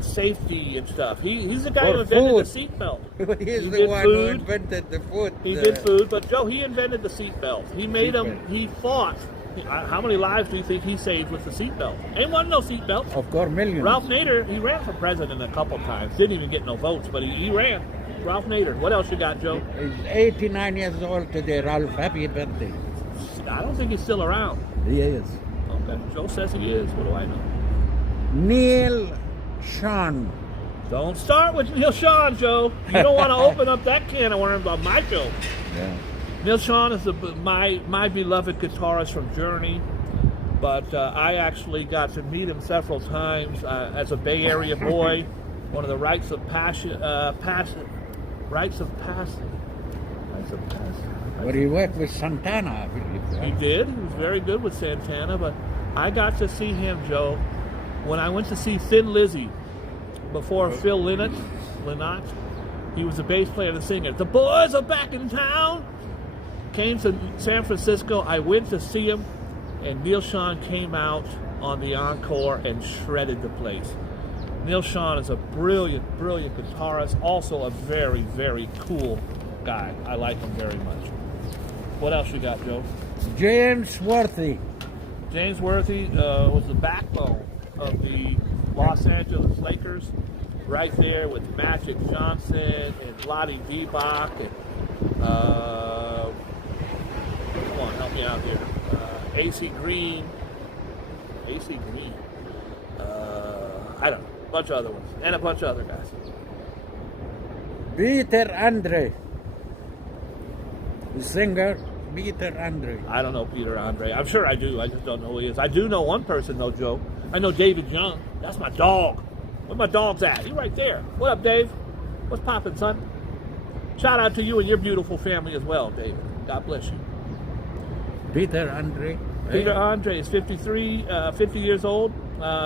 safety and stuff. He's the guy who invented the seatbelt. He's He the did one food. who invented the food. He did food, but Joe, he invented the seatbelt. He made them. He fought. How many lives do you think he saved with the seatbelt? Ain't one no seatbelt. Of course, millions. Ralph Nader, he ran for president a couple times. Didn't even get no votes, but he ran. Ralph Nader. What else you got, Joe? He's 89 years old today, Ralph. Happy birthday. I don't think he's still around. He is. Okay. Joe says he is. What do I know? Neil Sean. Don't start with Neil Sean, Joe. You don't want to open up that can of worms on my show. Yeah. Neil Sean is my beloved guitarist from Journey, but I actually got to meet him several times as a Bay Area boy. One of the rites of passion. But he worked with Santana, I believe. He did. He was very good with Santana, but I got to see him, Joe, when I went to see Thin Lizzy before Phil Lynott. He was the bass player and the singer. The boys are back in town. Came to San Francisco. I went to see him, and Neil Sean came out on the encore and shredded the place. Neil Sean is a brilliant, brilliant guitarist. Also a very, very cool guy. I like him very much. What else you got, Joe? James Worthy. James Worthy was the backbone of the Los Angeles Lakers, right there with Magic Johnson and Lottie Debach and come on, help me out here. AC Green. I don't know, a bunch of other ones, and a bunch of other guys. Peter Andre. The singer, Peter Andre. I don't know Peter Andre. I'm sure I do. I just don't know who he is. I do know one person, though, Joe. I know David Young. That's my dog. Where my dog's at? He's right there. What up, Dave? What's poppin', son? Shout out to you and your beautiful family as well, David. God bless you. Peter Andre. Peter Andre is 50 years old,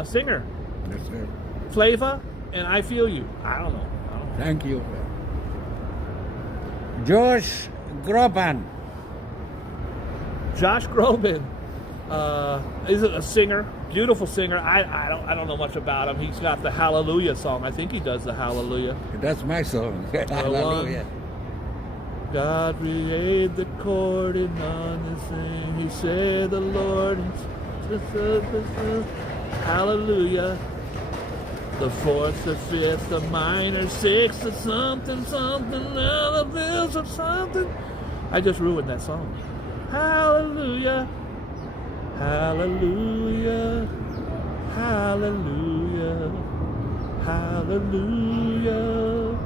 singer. Yes, sir. Flava and I Feel You. I don't know. Thank you. Josh Groban. Josh Groban is a singer, beautiful singer. I don't know much about him. He's got the Hallelujah song. I think he does the Hallelujah. That's my song. Hallelujah. God created the chord and none the same. He said the Lord. Hallelujah. The fourth, the fifth, the minor, sixth, the something, the bills of something. I just ruined that song. Hallelujah. Hallelujah. Hallelujah. Hallelujah.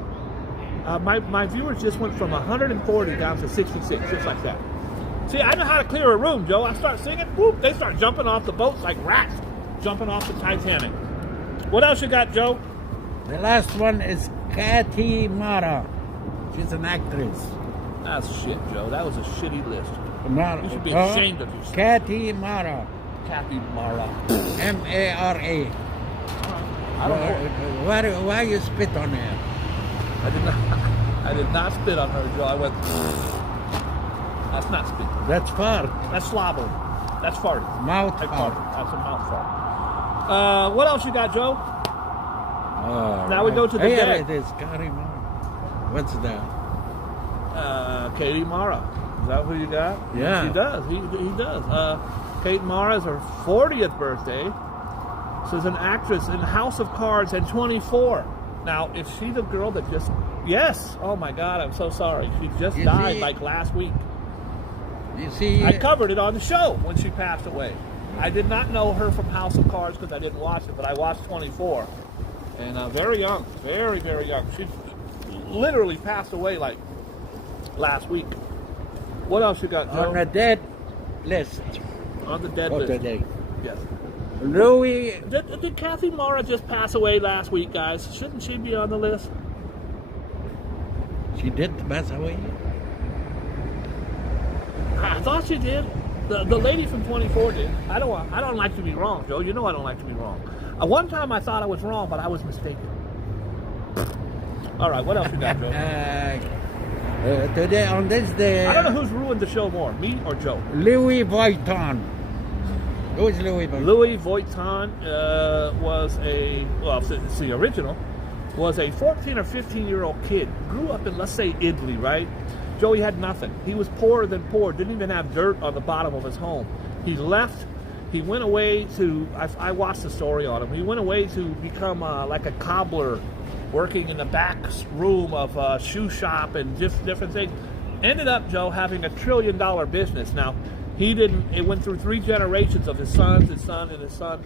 My viewers just went from 140 down to 66, just like that. See, I know how to clear a room, Joe. I start singing, whoop, they start jumping off the boats like rats, jumping off the Titanic. What else you got, Joe? The last one is Kathy Mara. She's an actress. That's shit, Joe. That was a shitty list. Mara. You should be ashamed of yourself. Kathy Mara. Kathy Mara. M-A-R-A. I don't know. Why you spit on her? I did not spit on her, Joe. I went. That's not spit. That's fart. That's slobbering. That's farting. Mouth Like fart. That's a mouth fart. What else you got, Joe? Now we go to the Here dead. it is, Kathy Mara. What's that? Katie Mara. Is that who you got? Yeah. He does. He does. Kate Mara is her 40th birthday. She's an actress in House of Cards and 24. Now, is she the girl that just... Yes. Oh, my God. I'm so sorry. She just died like last week. You see... I covered it on the show when she passed away. I did not know her from House of Cards because I didn't watch it, but I watched 24. And very young. Very, very young. She literally passed away like last week. What else you got, Joe? On the dead list. On the dead For list. today. Yes. Louis... Did Kathy Mara just pass away last week, guys? Shouldn't she be on the list? She did pass away? I thought she did. The lady from 24 did. I don't like to be wrong, Joe. You know I don't like to be wrong. One time I thought I was wrong, but I was mistaken. All right, what else you got, Joe? Today, on this day... I don't know who's ruined the show more, me or Joe. Louis Vuitton. Who is Louis Vuitton? Louis Vuitton was it's the original, was a 14 or 15-year-old kid. Grew up in, let's say, Italy, right? Joey had nothing. He was poorer than poor, didn't even have dirt on the bottom of his home. He left. He went away to, I watched the story on him. He went away to become like a cobbler, working in the back room of a shoe shop and just different things. Ended up, Joe, having $1 trillion business. Now, it went through 3 generations of his sons, his son, and his son.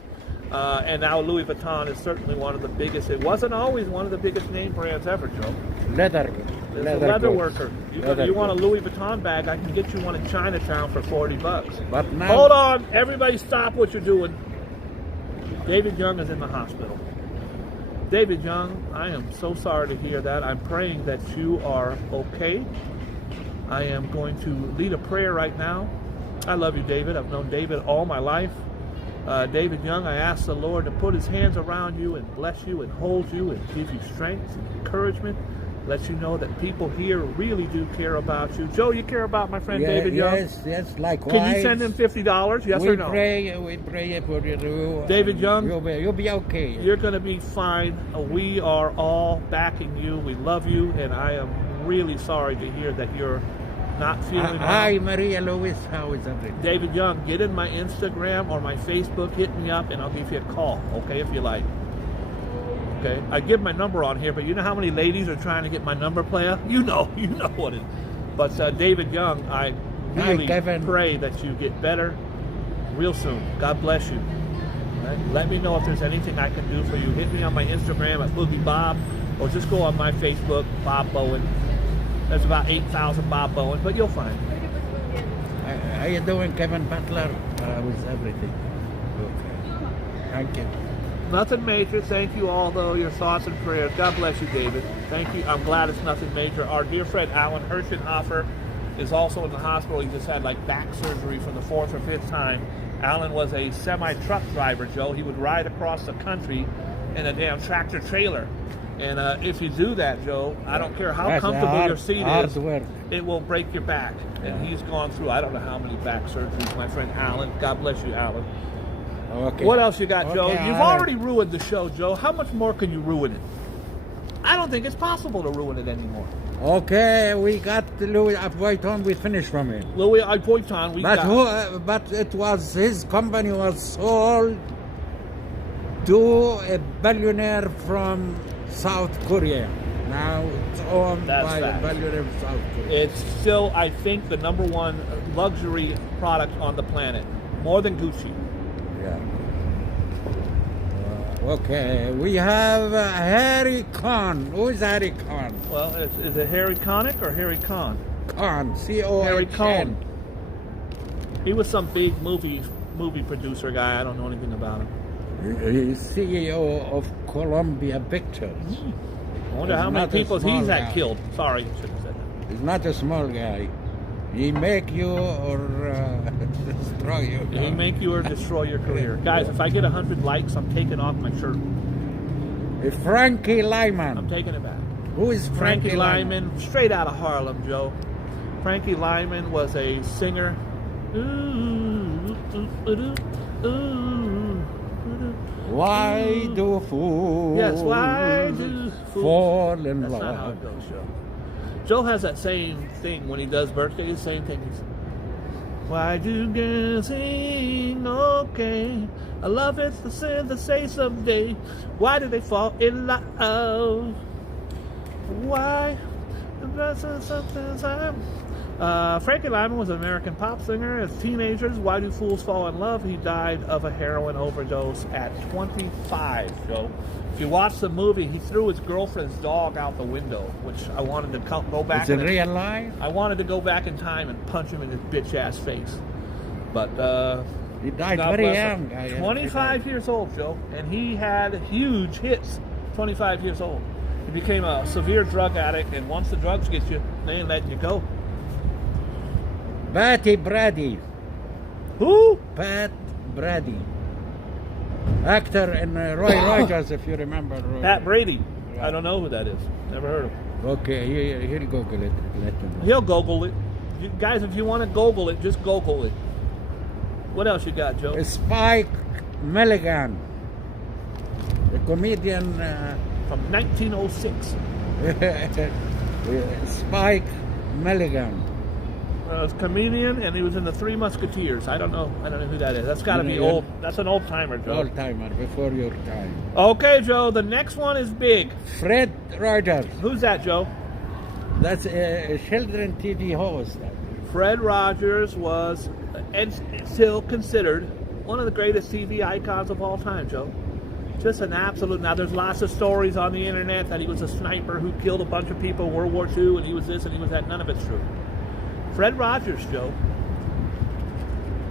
And now Louis Vuitton is certainly one of the biggest. It wasn't always one of the biggest name brands ever, Joe. Leather. It's a leather goods. worker. You Leather want a goods. Louis Vuitton bag, I can get you one in Chinatown for $40. But now... Hold on, everybody stop what you're doing. David Young is in the hospital. David Young, I am so sorry to hear that. I'm praying that you are okay. I am going to lead a prayer right now. I love you, David. I've known David all my life. David Young, I ask the Lord to put his hands around you and bless you and hold you and give you strength and encouragement. Let you know that people here really do care about you. Joe, you care about my friend David Young? Yes, likewise. Can you send him $50? Yes or no? We pray for you. David Young, you'll be okay. You're going to be fine. We are all backing you. We love you, and I am really sorry to hear that you're not feeling well. Hi, Maria Louis. How is everything? David Young, get in my Instagram or my Facebook. Hit me up, and I'll give you a call, okay, if you like. Okay, I give my number on here, but you know how many ladies are trying to get my number, player? You know what it is. But David Young, I really pray that you get better real soon. God bless you. Right? Let me know if there's anything I can do for you. Hit me on my Instagram at Boogie Bob, or just go on my Facebook, Bob Bowen. There's about 8,000 Bob Bowen, but you'll find. How you doing, Kevin Butler? With everything. Okay. Thank you. Nothing major. Thank you all, though, your thoughts and prayers. God bless you, David. Thank you. I'm glad it's nothing major. Our dear friend Alan Hirschenhofer is also in the hospital. He just had like back surgery for the 4th or 5th time. Alan was a semi-truck driver, Joe. He would ride across the country in a damn tractor trailer. And if you do that, Joe, I don't care how That's comfortable your seat hard is, work. it will break your back. And he's gone through, I don't know how many back surgeries. My friend Alan, God bless you, Alan. Okay. What else you got, Joe? Okay, You've all right. already ruined the show, Joe. How much more can you ruin it? I don't think it's possible to ruin it anymore. Okay, we got Louis Vuitton. We finished from it. Louis Vuitton, we But got... but it was his company was sold to a billionaire from South Korea. Now it's owned That's by fact. a billionaire from South Korea. It's still, I think, the number one luxury product on the planet. More than Gucci. Yeah. Okay, we have Harry Khan. Who is Harry Khan? Well, is it Harry Connick or Harry Con? Khan, C-O-H-N. Harry Cohn. He was some big movie producer guy. I don't know anything about him. He's CEO of Columbia Pictures. I wonder He's how many not a people small he's had guy. killed. Sorry, shouldn't have said that. He's not a small guy. He make you or destroy you. Did he make you or destroy your career? Guys, if I get 100 likes, I'm taking off my shirt. Frankie I'm Lyman. taking it back. Who is Frankie Lyman, straight out of Harlem, Joe. Frankie Lyman was a singer. Why do fools Yes, why do fools fall in That's love? not how it goes, Joe. Joe has that same thing when he does birthdays, same thing. He's, why do girls sing okay? I love it to say someday. Why do they fall in love? Why? Frankie Lyman was an American pop singer. As teenagers, why do fools fall in love? He died of a heroin overdose at 25, Joe. If you watch the movie, he threw his girlfriend's dog out the window, which I wanted to go back. It's in real life. I wanted to go back in time and punch him in his bitch-ass face. But, He died God very bless young. him. 25 years old, Joe. And he had huge hits, 25 years old. He became a severe drug addict, and once the drugs get you, they ain't letting you go. Patty Brady. Who? Pat Brady. Actor in Roy Rogers, if you remember. Roy. Pat Brady. Yeah. I don't know who that is. Never heard of him. Okay, here you Google it. Let him know. He'll Google it. You, guys, if you want to Google it, just Google it. What else you got, Joe? Spike Milligan. The comedian. From 1906. Spike Milligan. A comedian, and he was in the Three Musketeers. I don't know who that is. That's got to be Yeah. old. That's an old timer, Joe. Old timer, before your time. Okay, Joe. The next one is big. Fred Rogers. Who's that, Joe? That's a children TV host. Fred Rogers was, and still considered, one of the greatest TV icons of all time, Joe. Just an absolute. Now, there's lots of stories on the internet that he was a sniper who killed a bunch of people in World War II, and he was this and he was that. None of it's true. Fred Rogers, Joe,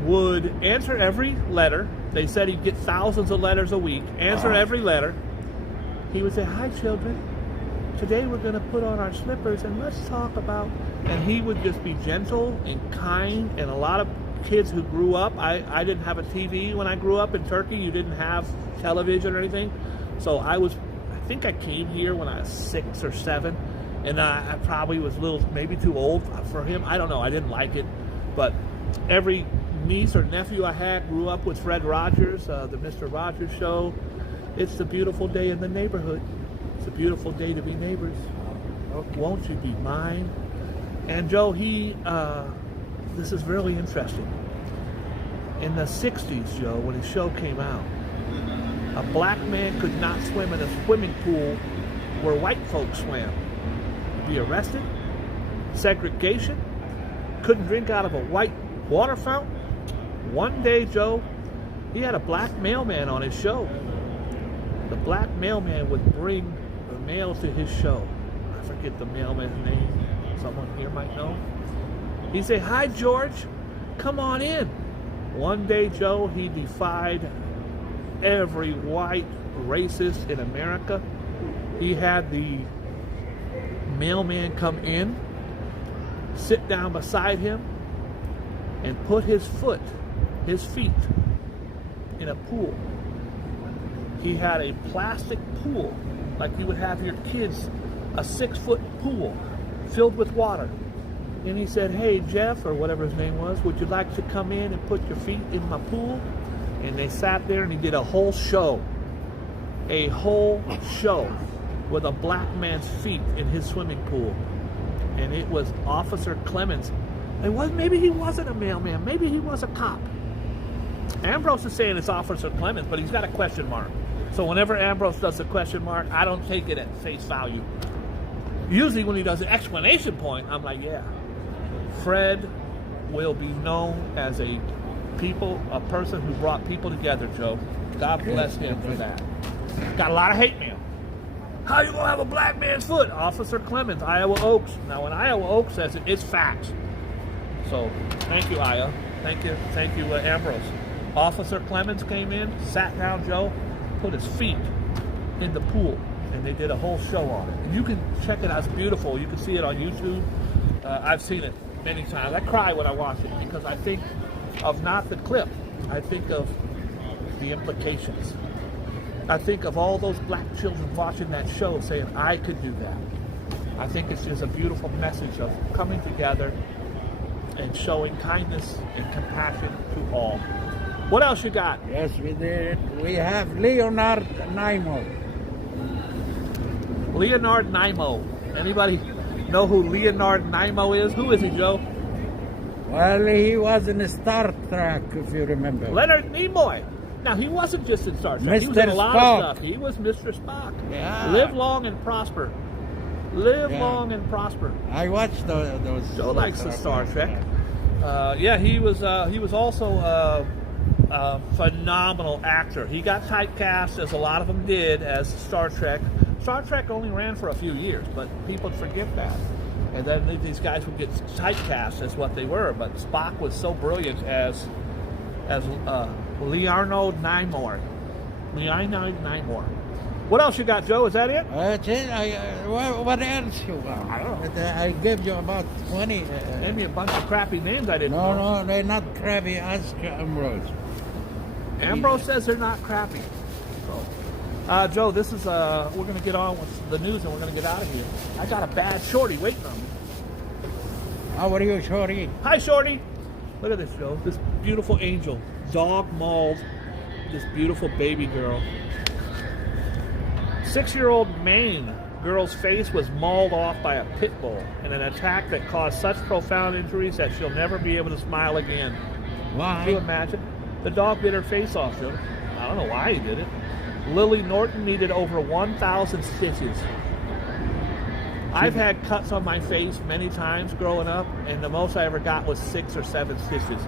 would answer every letter. They said he'd get thousands of letters a week. Answer every letter. He would say, "Hi, children. Today we're going to put on our slippers and let's talk about..." And he would just be gentle and kind. And a lot of kids who grew up, I didn't have a TV when I grew up in Turkey. You didn't have television or anything. So I think I came here when I was 6 or 7. And I probably was a little, maybe too old for him. I don't know. I didn't like it. But every niece or nephew I had grew up with Fred Rogers, the Mr. Rogers Show. It's a beautiful day in the neighborhood. It's a beautiful day to be neighbors. Won't you be mine? And Joe, this is really interesting. In the 60s, Joe, when his show came out, a black man could not swim in a swimming pool where white folks swam. Be arrested, segregation, couldn't drink out of a white water fountain. One day, Joe, he had a black mailman on his show. The black mailman would bring the mail to his show. I forget the mailman's name. Someone here might know. He'd say, "Hi, George, come on in." One day, Joe, he defied every white racist in America. He had the mailman come in, sit down beside him, and put his feet in a pool. He had a plastic pool like you would have your kids, a 6-foot pool filled with water. And he said, hey, Jeff, or whatever his name was, would you like to come in and put your feet in my pool? And they sat there and he did a whole show with a black man's feet in his swimming pool. And it was Officer Clemens. Maybe he wasn't a mailman, maybe he was a cop. Ambrose is saying it's Officer Clemens, but he's got a question mark. So whenever Ambrose does a question mark, I don't take it at face value. Usually when he does an exclamation point, I'm like, yeah. Fred will be known as a person who brought people together, Joe. God bless him for that. Got a lot of hate mail. How you gonna have a black man's foot? Officer Clemens, Iowa Oaks. Now when Iowa Oaks says it, it's facts. So thank you, Aya. Thank you, Ambrose. Officer Clemens came in, sat down, Joe, put his feet in the pool, and they did a whole show on it. And you can check it out. It's beautiful. You can see it on YouTube. I've seen it many times. I cry when I watch it because I think of not the clip. I think of the implications. I think of all those black children watching that show saying, I could do that. I think it's just a beautiful message of coming together and showing kindness and compassion to all. What else you got? Yes, we did. We have Leonard Nimoy. Leonard Nimoy. Anybody know who Leonard Nimoy is? Who is he, Joe? Well, he was in Star Trek, if you remember. Leonard Nimoy. Now, he wasn't just in Star Trek. He was in a lot of stuff. He was Mr. Spock. Yeah. Live long and prosper. Live long and prosper. I watched those. Joe likes the Star Trek. He was also a phenomenal actor. He got typecast, as a lot of them did, as Star Trek. Star Trek only ran for a few years, but people forget that. And then these guys would get typecast as what they were. But Spock was so brilliant as Leonard Nimoy. Leonard Nimoy. What else you got, Joe? Is that it? That's it. What else you want? I don't know. I gave you about 20. Name me a bunch of crappy names I didn't know. No, they're not crappy. Ask Ambrose. Ambrose says they're not crappy. So, Joe, this is we're going to get on with the news and we're going to get out of here. I got a bad shorty waiting on me. How are you, Shorty? Hi, shorty. Look at this, Joe. This beautiful angel, dog mauled this beautiful baby girl. 6-year-old Maine girl's face was mauled off by a pit bull in an attack that caused such profound injuries that she'll never be able to smile again. Why? Can you imagine? The dog bit her face off, Joe. I don't know why he did it. Lily Norton needed over 1,000 stitches. I've had cuts on my face many times growing up, and the most I ever got was 6 or 7 stitches.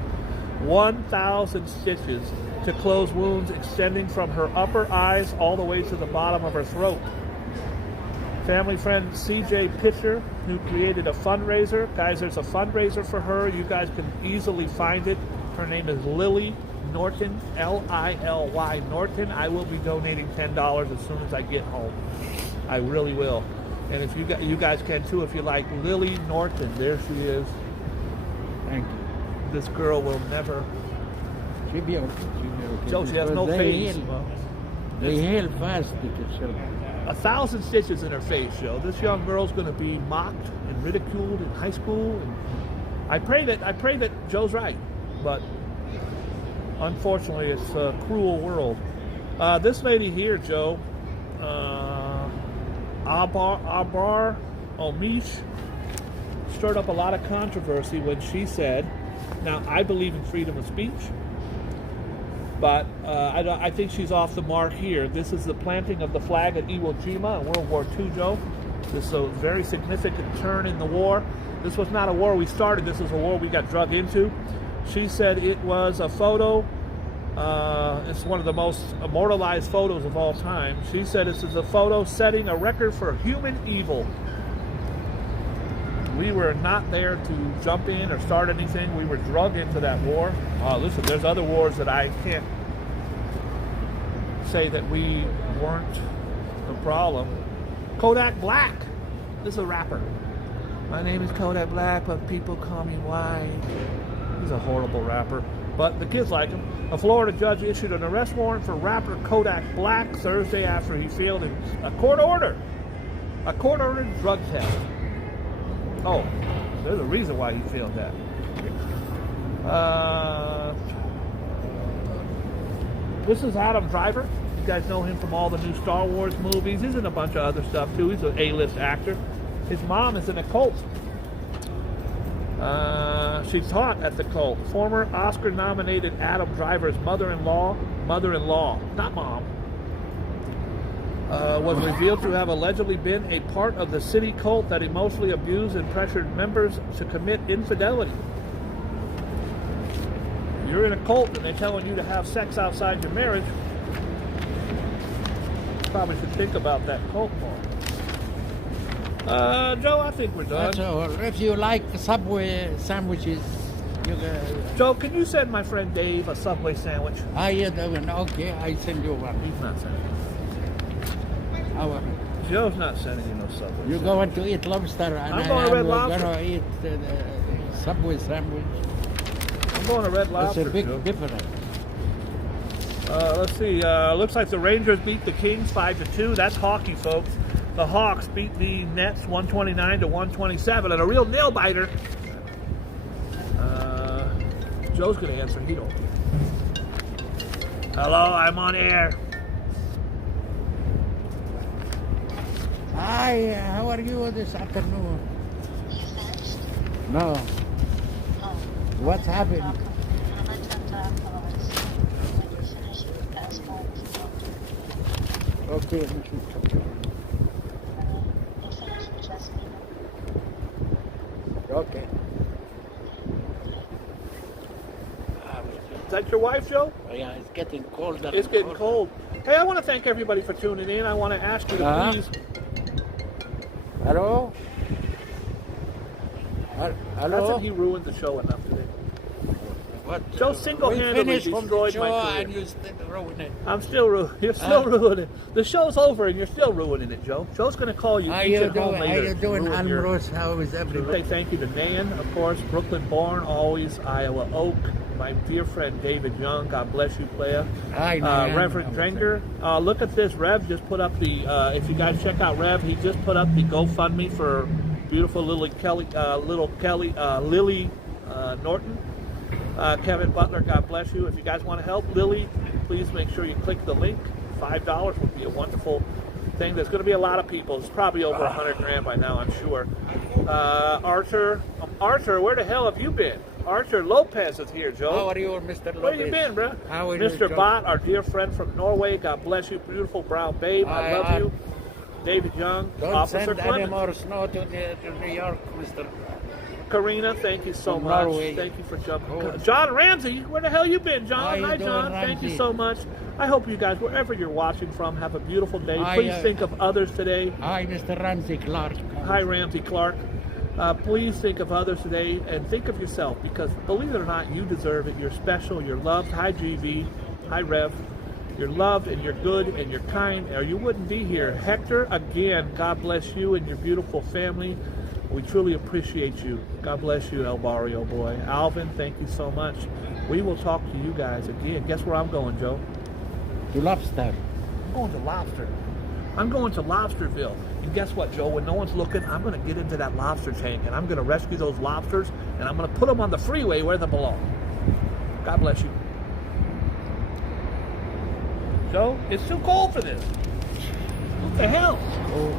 1,000 stitches to close wounds extending from her upper eyes all the way to the bottom of her throat. Family friend CJ Pitcher, who created a fundraiser. Guys, there's a fundraiser for her. You guys can easily find it. Her name is Lily Norton, Lily Norton. I will be donating $10 as soon as I get home. I really will. And if you guys can too, if you like. Lily Norton, there she is. Thank you. This girl will never. She'll be okay. Joe, she has no face. They heal fast, the children. 1,000 stitches in her face, Joe. This young girl's going to be mocked and ridiculed in high school. And I pray that Joe's right, but unfortunately, it's a cruel world. This lady here, Joe, Abar Omish, stirred up a lot of controversy when she said, now I believe in freedom of speech, but I think she's off the mark here. This is the planting of the flag at Iwo Jima in World War II, Joe. This is a very significant turn in the war. This was not a war we started. This is a war we got drug into. She said it was a photo. It's one of the most immortalized photos of all time. She said this is a photo setting a record for human evil. We were not there to jump in or start anything. We were drugged into that war. Listen, there's other wars that I can't say that we weren't the problem. Kodak Black. This is a rapper. My name is Kodak Black, but people call me White. He's a horrible rapper. but the kids like him. A Florida judge issued an arrest warrant for rapper Kodak Black Thursday after he failed in a court-ordered drug test. Oh, there's a reason why he failed that. This is Adam Driver. You guys know him from all the new Star Wars movies. He's in a bunch of other stuff too. He's an A-list actor. His mom is in a cult. She taught at the cult. Former Oscar-nominated Adam Driver's mother-in-law, not mom, was revealed to have allegedly been a part of the city cult that emotionally abused and pressured members to commit infidelity. You're in a cult and they're telling you to have sex outside your marriage. Probably should think about that cult more. Joe, I think we're done. That's all. If you like Subway sandwiches, you can... Joe, can you send my friend Dave a Subway sandwich? Okay, I send you one. He's not sending it. Our, Joe's not sending you no Subway. you're going to eat lobster, and I'm going to Red Lobster. going to eat the Subway sandwich. I'm going to Red That's Lobster. a big Joe. difference. Let's see. Looks like the Rangers beat the Kings 5-2. That's hockey, folks. The Hawks beat the Nets 129-127, and a real nail biter. Joe's going to answer. He don't. Hello, I'm on air. Hi, how are you this afternoon? No. What's happened? Okay. Okay. Is that your wife, Joe? Yeah, it's getting colder. It's getting cold. Hey, I want to thank everybody for tuning in. I want to ask you to please. Hello? That's Hello? it. He ruined the show enough today. What? Joe single-handedly We finished from the destroyed show my career. and you still ruin it. I'm still ruining. You're still ruining it. The show's over and you're still ruining it, Joe. Joe's going to call you. How He's you at home doing? later How you to doing, ruin your- Ambrose? How is Say everybody? thank you to Nan, of course, Brooklyn born, always Iowa Oak. My dear friend David Young, God bless you, playa. Hi, Nan. Reverend Drenger. Look at this. Rev just put up the. If you guys check out Rev, he just put up the GoFundMe for beautiful Lily Norton. Kevin Butler, God bless you. If you guys want to help Lily, please make sure you click the link. $5 would be a wonderful thing. There's going to be a lot of people. It's probably over 100 grand by now, I'm sure. Arthur, where the hell have you been? Arthur Lopez is here, Joe. How are you, Mr. Lopez? Where you been, bro? How are you, Mr. Joe? Bott, our dear friend from Norway. God bless you, beautiful brown babe. I love you. David Young, Don't Officer send any Clement. more snow to New York, Mr. Karina, thank you so From much. Norway. Thank you for jumping. Oh. John Ramsey, where the hell you been, How John? you Hi, doing, John. Thank you Ramsey? so much. I hope you guys, wherever you're watching from, have a beautiful day. Hi, Please think of others today. Hi, Mr. Ramsey Clark. Hi, Ramsey Clark. Please think of others today and think of yourself, because believe it or not, you deserve it. You're special. You're loved. Hi, GB. Hi, Rev. You're loved and you're good and you're kind, or you wouldn't be here. Hector, again, God bless you and your beautiful family. We truly appreciate you. God bless you, El Barrio boy. Alvin, thank you so much. We will talk to you guys again. Guess where I'm going, Joe? To Lobster. I'm going to Lobster. I'm going to Lobsterville. And guess what, Joe? When no one's looking, I'm going to get into that lobster tank and I'm going to rescue those lobsters and I'm going to put them on the freeway where they belong. God bless you. Joe, it's too cold for this. What the hell? Oh.